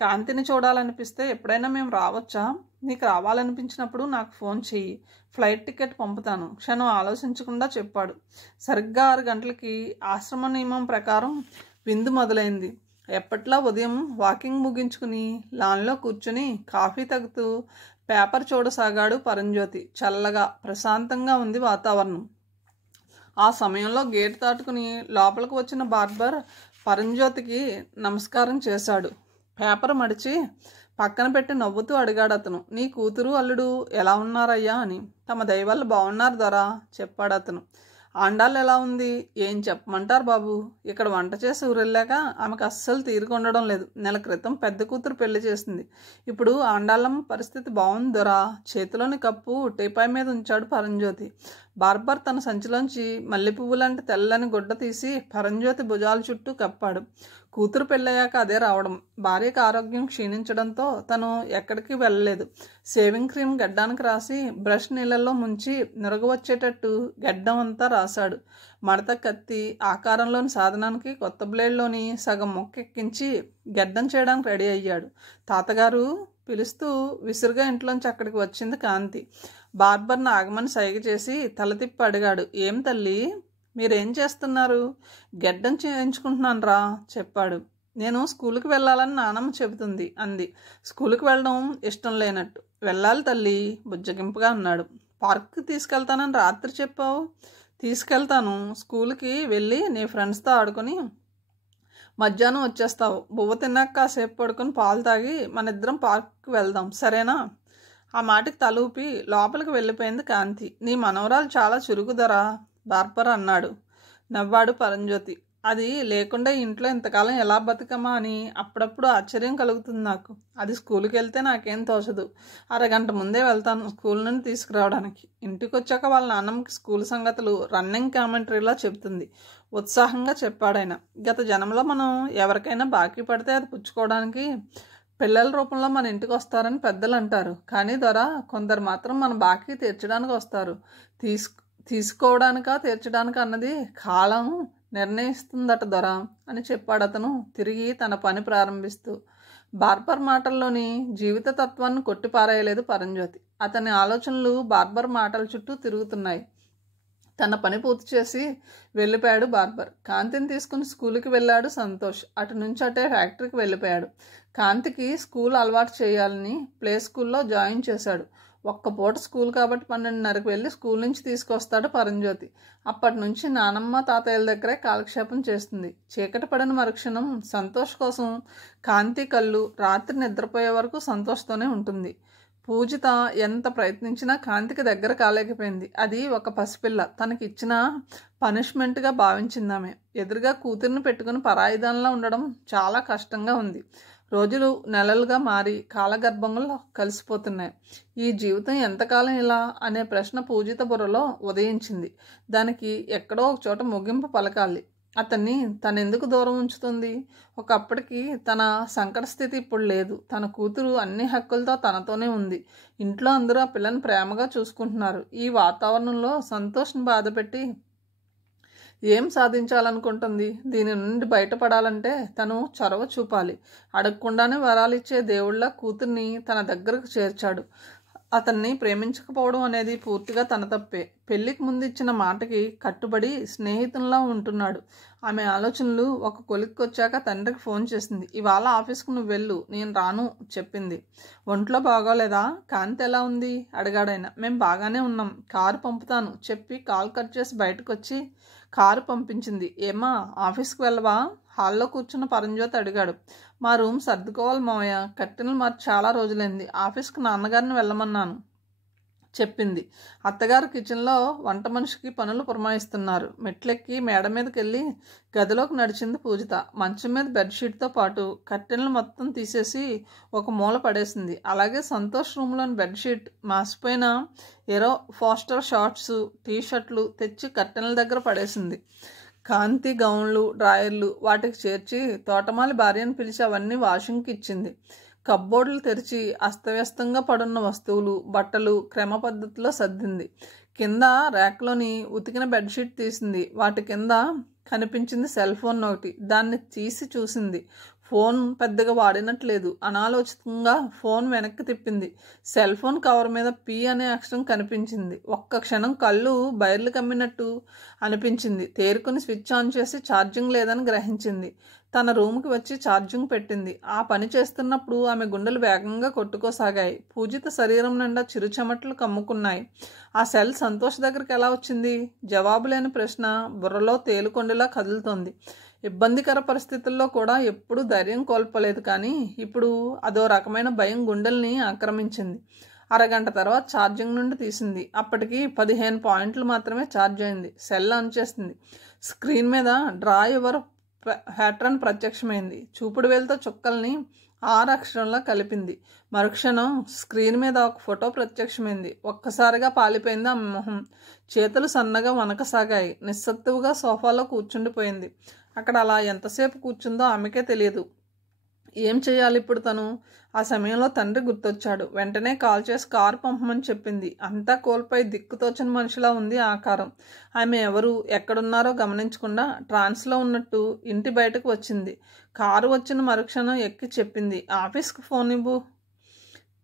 కాంతిని చూడాలనిపిస్తే ఎప్పుడైనా మేము రావచ్చా? నీకు రావాలనిపించినప్పుడు నాకు ఫోన్ చెయ్యి, ఫ్లైట్ టికెట్ పంపుతాను, క్షణం ఆలోచించకుండా చెప్పాడు. సరిగ్గా 6 గంటలకి ఆశ్రమ నియమం ప్రకారం విందు మొదలైంది. ఎప్పట్లా ఉదయం వాకింగ్ ముగించుకుని లాన్లో కూర్చుని కాఫీ తాగుతూ పేపర్ చూడసాగాడు పరంజ్యోతి. చల్లగా ప్రశాంతంగా ఉంది వాతావరణం. ఆ సమయంలో గేట్ దాటుకుని లోపలికి వచ్చిన బార్బర్ పరంజ్యోతికి నమస్కారం చేశాడు. పేపర్ మడిచి పక్కన పెట్టి నవ్వుతూ అడిగాడు అతను. నీ కూతురు అల్లుడు ఎలా ఉన్నారయ్యా అని. తమ దయవల్ల బాగున్నారు దొరా, చెప్పాడు అతను. ఆండాళ్ళు ఎలా ఉంది? ఏం చెప్పమంటారు బాబు, ఇక్కడ వంట చేసి ఊరెళ్ళాక ఆమెకు అస్సలు తీరుకొండడం లేదు. నెల క్రితం పెద్ద కూతురు పెళ్లి చేసింది. ఇప్పుడు ఆండాళ్ళమ్మ పరిస్థితి బాగుంది దొరా. చేతిలోని కప్పు టీపాయ్ మీద ఉంచాడు పరంజ్యోతి. బార్బర్ తన సంచిలోంచి మల్లె పువ్వు లాంటి తెల్లని గుడ్డ తీసి పరంజ్యోతి భుజాల చుట్టూ కప్పాడు. కూతురు పెళ్ళయ్యాక అదే రావడం. భార్యకు ఆరోగ్యం క్షీణించడంతో తను ఎక్కడికి వెళ్ళలేదు. షేవింగ్ క్రీమ్ గడ్డానికి రాసి బ్రష్ నీళ్ళల్లో ముంచి నురగ వచ్చేటట్టు గడ్డం అంతా రాశాడు. మడత కత్తి ఆకారంలోని సాధనానికి కొత్త బ్లేడ్లోని సగం మొక్క ఎక్కించి గడ్డం చేయడానికి రెడీ అయ్యాడు. తాతగారు పిలుస్తూ విసురుగా ఇంట్లోంచి అక్కడికి వచ్చింది కాంతి. బార్బర్ను ఆగమని సైగ చేసి తల తిప్పి అడిగాడు, ఏం తల్లి, మీరేం చేస్తున్నారు? గడ్డం చేయించుకుంటున్నాను రా, చెప్పాడు. నేను స్కూల్కి వెళ్ళాలని నానమ్మ చెబుతుంది అంది. స్కూల్కి వెళ్ళడం ఇష్టం లేనట్టు. వెళ్ళాలి తల్లి, బుజ్జగింపుగా అన్నాడు. పార్క్కి తీసుకెళ్తానని రాత్రి చెప్పావు. తీసుకెళ్తాను. స్కూల్కి వెళ్ళి నీ ఫ్రెండ్స్తో ఆడుకొని మధ్యాహ్నం వచ్చేస్తావు. బువ్వ తిన్నాక కాసేపు పడుకొని పాలు తాగి మన ఇద్దరం పార్క్కి వెళ్దాం, సరేనా? ఆ మాటకి తల ఊపి లోపలికి వెళ్ళిపోయింది కాంతి. నీ మనవరాలు చాలా చురుకుదరా, బార్బర్ అన్నాడు. నవ్వాడు పరంజ్యోతి. అది లేకుండా ఇంట్లో ఇంతకాలం ఎలా బతుకమా అని అప్పుడప్పుడు ఆశ్చర్యం కలుగుతుంది నాకు. అది స్కూల్కి వెళ్తే నాకేం తోచదు. అరగంట ముందే వెళ్తాను స్కూల్ నుండి తీసుకురావడానికి. ఇంటికి వచ్చాక వాళ్ళ నాన్నమ్మకి స్కూల్ సంగతులు రన్నింగ్ కామెంటరీలా చెబుతుంది, ఉత్సాహంగా చెప్పాడాయన. గత జన్మలో మనం ఎవరికైనా బాకీ పడితే అది పుచ్చుకోవడానికి పిల్లల రూపంలో మన ఇంటికి వస్తారని పెద్దలు అంటారు. కానీ దొర, కొందరు మాత్రం మన బాకీ తీర్చడానికి వస్తారు. తీసుకోవడానికా తీర్చడానికా అన్నది కాలం నిర్ణయిస్తుందట దొర అని చెప్పాడు అతను తిరిగి తన పని ప్రారంభిస్తూ. బార్బర్ మాటల్లోని జీవిత తత్వాన్ని కొట్టిపారేయలేదు పరంజ్యోతి. అతని ఆలోచనలు బార్బర్ మాటల చుట్టూ తిరుగుతున్నాయి. తన పని పూర్తి చేసి వెళ్ళిపోయాడు బార్బర్. కాంతిని తీసుకుని స్కూల్కి వెళ్ళాడు సంతోష్. అటు నుంచి అటే ఫ్యాక్టరీకి వెళ్ళిపోయాడు. కాంతికి స్కూల్ అలవాటు చేయాలని ప్లే స్కూల్లో జాయిన్ చేశాడు. ఒక్క పూట స్కూల్ కాబట్టి 12:30కి వెళ్ళి స్కూల్ నుంచి తీసుకొస్తాడు పరంజ్యోతి. అప్పటి నుంచి నానమ్మ తాతయ్యల దగ్గరే కాలక్షేపం చేస్తుంది. చీకటి పడిన మరుక్షణం సంతోష్ కోసం కాంతి కళ్ళు రాత్రి నిద్రపోయే వరకు సంతోష్తోనే ఉంటుంది. పూజిత ఎంత ప్రయత్నించినా కాంతికి దగ్గర కాలేకపోయింది. అది ఒక పసిపిల్ల. తనకి ఇచ్చిన పనిష్మెంట్గా భావించిందామె. ఎదురుగా కూతుర్ని పెట్టుకుని పరాయిదానిలా ఉండడం చాలా కష్టంగా ఉంది. రోజులు నెలలుగా మారి కాలగర్భంలో కలిసిపోతున్నాయి. ఈ జీవితం ఎంతకాలం ఇలా అనే ప్రశ్న పూజిత బుర్రలో ఉదయించింది. దానికి ఎక్కడో ఒక చోట ముగింపు పలకాలి. అతన్ని తనెందుకు దూరం ఉంచుతుంది? ఒకప్పటికి తన సంకట స్థితి ఇప్పుడు లేదు. తన కూతురు అన్ని హక్కులతో తనతోనే ఉంది. ఇంట్లో అందరూ ఆ పిల్లని ప్రేమగా చూసుకుంటున్నారు. ఈ వాతావరణంలో సంతోష్ని బాధపెట్టి ఏం సాధించాలనుకుంటుంది? దీని నుండి బయటపడాలంటే తను చొరవ చూపాలి. అడగకుండానే వరాలిచ్చే దేవుళ్ళ కూతుర్ని తన దగ్గరకు చేర్చాడు. అతన్ని ప్రేమించకపోవడం అనేది పూర్తిగా తన తప్పే. పెళ్లికి ముందు ఇచ్చిన మాటకి కట్టుబడి స్నేహితుల్లా ఉంటున్నాడు. ఆమె ఆలోచనలు ఒక కొలిక్కి వచ్చాక తండ్రికి ఫోన్ చేసింది. ఇవాళ ఆఫీస్కు నువ్వు వెళ్ళు, నేను రాను చెప్పింది. ఒంట్లో బాగోలేదా? కాంతి ఎలా ఉంది అడిగాడాయన. మేము బాగానే ఉన్నాం, కారు పంపుతాను చెప్పి కాల్ కట్ చేసి బయటకు వచ్చి కారు పంపించింది. ఏమా ఆఫీస్కి వెళ్ళవా? హాల్లో కూర్చున్న పరంజ్యోతి అడిగాడు. మా రూమ్ సర్దుకోవాలి మావయ్య, కట్టెలు మార్చి చాలా రోజులైంది. ఆఫీస్కి నాన్నగారిని వెళ్ళమన్నాను. చెప్పింది. అత్తగారు కిచెన్లో వంట మనిషికి పనులు పురమాయిస్తున్నారు. మెట్లెక్కి మేడ మీదకి వెళ్ళి గదిలోకి నడిచింది పూజిత. మంచం మీద బెడ్షీట్తో పాటు కట్టెలను మొత్తం తీసేసి ఒక మూల పడేసింది. అలాగే సంతోష్ రూమ్లోని బెడ్షీట్, మాసిపోయిన ఏరో ఫాస్టర్ షార్ట్స్, టీషర్ట్లు తెచ్చి కట్టెల దగ్గర పడేసింది. కాంతి గౌన్లు, డ్రాయర్లు వాటికి చేర్చి తోటమాలి భార్యను పిలిచి అవన్నీ వాషింగ్కి ఇచ్చింది. కబ్బోర్డులు తెరిచి అస్తవ్యస్తంగా పడున్న వస్తువులు, బట్టలు క్రమ పద్ధతిలో సర్దింది. కింద ర్యాక్లోని ఉతికిన బెడ్షీట్ తీసింది. వాటి కింద కనిపించింది సెల్ ఫోన్ ఒకటి. దాన్ని తీసి చూసింది. ఫోన్ పెద్దగా వాడినట్లేదు. అనాలోచితంగా ఫోన్ వెనక్కి తిప్పింది. సెల్ ఫోన్ కవర్ మీద పి అనే అక్షరం కనిపించింది. ఒక్క క్షణం కళ్ళు బైర్లు కమ్మినట్టు అనిపించింది. తేరుకుని స్విచ్ ఆన్ చేసి ఛార్జింగ్ లేదని గ్రహించింది. తన రూమ్కి వచ్చి ఛార్జింగ్ పెట్టింది. ఆ పని చేస్తున్నప్పుడు ఆమె గుండెలు వేగంగా కొట్టుకోసాగాయి. పూజిత శరీరం నిండా చిరుచెమటలు కమ్ముకున్నాయి. ఆ సెల్ సంతోష్ దగ్గరికి ఎలా వచ్చింది? జవాబు లేని ప్రశ్న బుర్రలో తేలుకొండలా కదులుతోంది. ఇబ్బందికర పరిస్థితుల్లో కూడా ఎప్పుడూ ధైర్యం కోల్పోలేదు. కానీ ఇప్పుడు అదో రకమైన భయం గుండెల్ని ఆక్రమించింది. అరగంట తర్వాత ఛార్జింగ్ నుండి తీసింది. అప్పటికి 15 పాయింట్లు మాత్రమే ఛార్జ్ అయింది. సెల్ ఆన్ చేసింది. స్క్రీన్ మీద డ్రా యువర్ ప్యాటర్న్ ప్రత్యక్షమైంది. చూపుడు వేలుతో చుక్కల్ని 6 అక్షరంలో కలిపింది. మరుక్షణం స్క్రీన్ మీద ఒక ఫోటో ప్రత్యక్షమైంది. ఒక్కసారిగా పాలిపోయింది ఆమె మొహం. చేతులు సన్నగా వనకసాగాయి. నిస్సత్తువుగా సోఫాలో కూర్చుండిపోయింది. అక్కడ అలా ఎంతసేపు కూర్చుందో ఆమెకే తెలియదు. ఏం చేయాలి ఇప్పుడు తను? ఆ సమయంలో తండ్రి గుర్తొచ్చాడు. వెంటనే కాల్ చేసి కారు పంపమని చెప్పింది. అంతా కోల్పోయి దిక్కుతోచని మనిషిలా ఉంది ఆకారం. ఆమె ఎవరు, ఎక్కడున్నారో గమనించకుండా ట్రాన్స్లో ఉన్నట్టు ఇంటి బయటకు వచ్చింది. కారు వచ్చిన మరుక్షణం ఎక్కి చెప్పింది, ఆఫీస్కి ఫోన్ ఇవ్వు.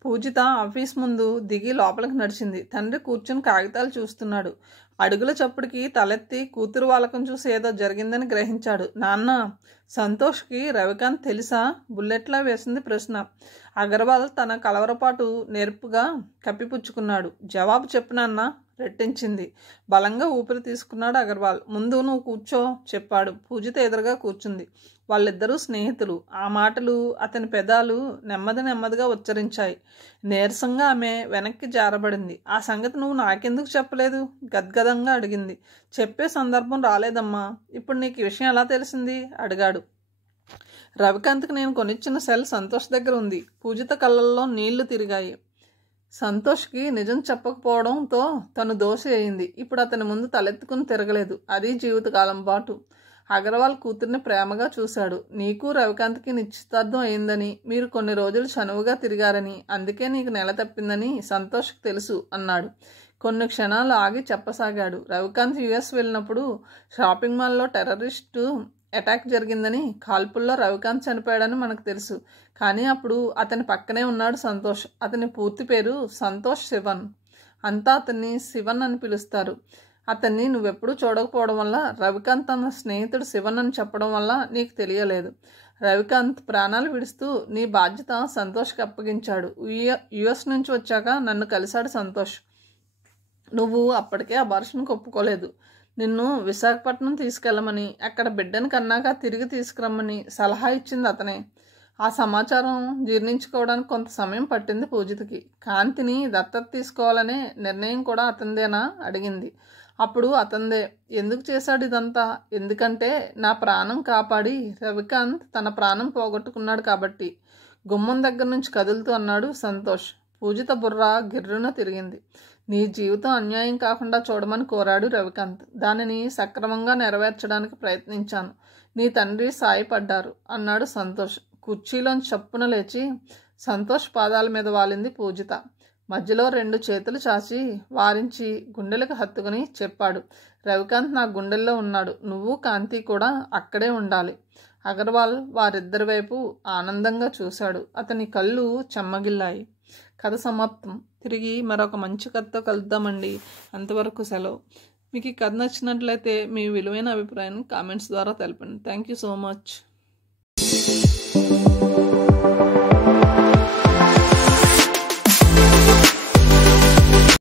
పూజిత ఆఫీస్ ముందు దిగి లోపలికి నడిచింది. తండ్రి కూర్చుని కాగితాలు చూస్తున్నాడు. అడుగుల చప్పుడికి తలెత్తి కూతురు వాళ్ళకం చూసి ఏదో జరిగిందని గ్రహించాడు. నాన్న, సంతోష్కి రవికాంత్ తెలుసా? బుల్లెట్లా వేసింది ప్రశ్న. అగర్వాల్ తన కలవరపాటు నేర్పుగా కప్పిపుచ్చుకున్నాడు. జవాబు చెప్పు నాన్న, రెట్టించింది. బలంగా ఊపిరి తీసుకున్నాడు అగర్వాల్. ముందు నువ్వు కూర్చో చెప్పాడు. పూజిత ఎదురుగా కూర్చుంది. వాళ్ళిద్దరూ స్నేహితులు. ఆ మాటలు అతని పెదాలు నెమ్మదిగా ఉచ్చరించాయి. నీరసంగా ఆమె వెనక్కి జారబడింది. ఆ సంగతి నువ్వు నాకెందుకు చెప్పలేదు? గద్గదంగా అడిగింది. చెప్పే సందర్భం రాలేదమ్మా. ఇప్పుడు నీకు ఈ విషయం ఎలా తెలిసింది? అడిగాడు. రవికాంత్కి నేను కొనిచ్చిన సెల్ సంతోష్ దగ్గర ఉంది. పూజిత కళ్ళల్లో నీళ్లు తిరిగాయి. సంతోష్కి నిజం చెప్పకపోవడంతో తను దోషి అయింది. ఇప్పుడు అతని ముందు తలెత్తుకుని తిరగలేదు. అది జీవితకాలం పాటు. అగర్వాల్ కూతుర్ని ప్రేమగా చూశాడు. నీకు రవికాంత్కి నిశ్చితార్థం అయిందని, మీరు కొన్ని రోజులు చనువుగా తిరిగారని, అందుకే నీకు నెల తప్పిందని సంతోష్కి తెలుసు అన్నాడు. కొన్ని క్షణాలు ఆగి చెప్పసాగాడు. రవికాంత్ యుఎస్ వెళ్ళినప్పుడు షాపింగ్ మాల్లో టెర్రరిస్టు అటాక్ జరిగిందని, కాల్పుల్లో రవికాంత్ చనిపోయాడని మనకు తెలుసు. కానీ అప్పుడు అతని పక్కనే ఉన్నాడు సంతోష్. అతని పూర్తి పేరు సంతోష్ శివన్. అంతా అతన్ని శివన్ అని పిలుస్తారు. అతన్ని నువ్వెప్పుడూ చూడకపోవడం వల్ల, రవికాంత్ తన స్నేహితుడు శివన్ అని చెప్పడం వల్ల నీకు తెలియలేదు. రవికాంత్ ప్రాణాలు విడుస్తూ నీ బాధ్యత సంతోష్కి అప్పగించాడు. యుఎస్ నుంచి వచ్చాక నన్ను కలిశాడు సంతోష్. నువ్వు అప్పటికే ఆ భాషను ఒప్పుకోలేదు. నిన్ను విశాఖపట్నం తీసుకెళ్ళమని, అక్కడ బిడ్డను కన్నాక తిరిగి తీసుకురమ్మని సలహా ఇచ్చింది అతనే. ఆ సమాచారం జీర్ణించుకోవడానికి కొంత సమయం పట్టింది పూజితకి. కాంతిని దత్తత తీసుకోవాలనే నిర్ణయం కూడా అతనిదేనా అడిగింది. అప్పుడు అతందే. ఎందుకు చేశాడు ఇదంతా? ఎందుకంటే నా ప్రాణం కాపాడి రవికాంత్ తన ప్రాణం పోగొట్టుకున్నాడు కాబట్టి. గుమ్మం దగ్గర నుంచి కదులుతూ అన్నాడు సంతోష్. పూజిత బుర్ర గిర్రున తిరిగింది. నీ జీవితం అన్యాయం కాకుండా చూడమని కోరాడు రవికాంత్. దానిని సక్రమంగా నెరవేర్చడానికి ప్రయత్నించాను. నీ తండ్రి సాయపడ్డారు అన్నాడు సంతోష్. కుర్చీలోంచి చప్పున లేచి సంతోష్ పాదాల మీద వాలింది పూజిత. మధ్యలో 2 చేతులు చాచి వారించి గుండెలకు హత్తుకుని చెప్పాడు, రవికాంత్ నా గుండెల్లో ఉన్నాడు. నువ్వు కాంతి కూడా అక్కడే ఉండాలి. అగర్వాల్ వారిద్దరి వైపు ఆనందంగా చూశాడు. అతని కళ్ళు చెమ్మగిల్లాయి. కథ సమాప్తం. తిరిగి మరొక మంచి కథతో కలుద్దామండి. అంతవరకు సెలవు. మీకు ఈ కథ నచ్చినట్లయితే మీ విలువైన అభిప్రాయాన్ని కామెంట్స్ ద్వారా తెలపండి. Thank you so much.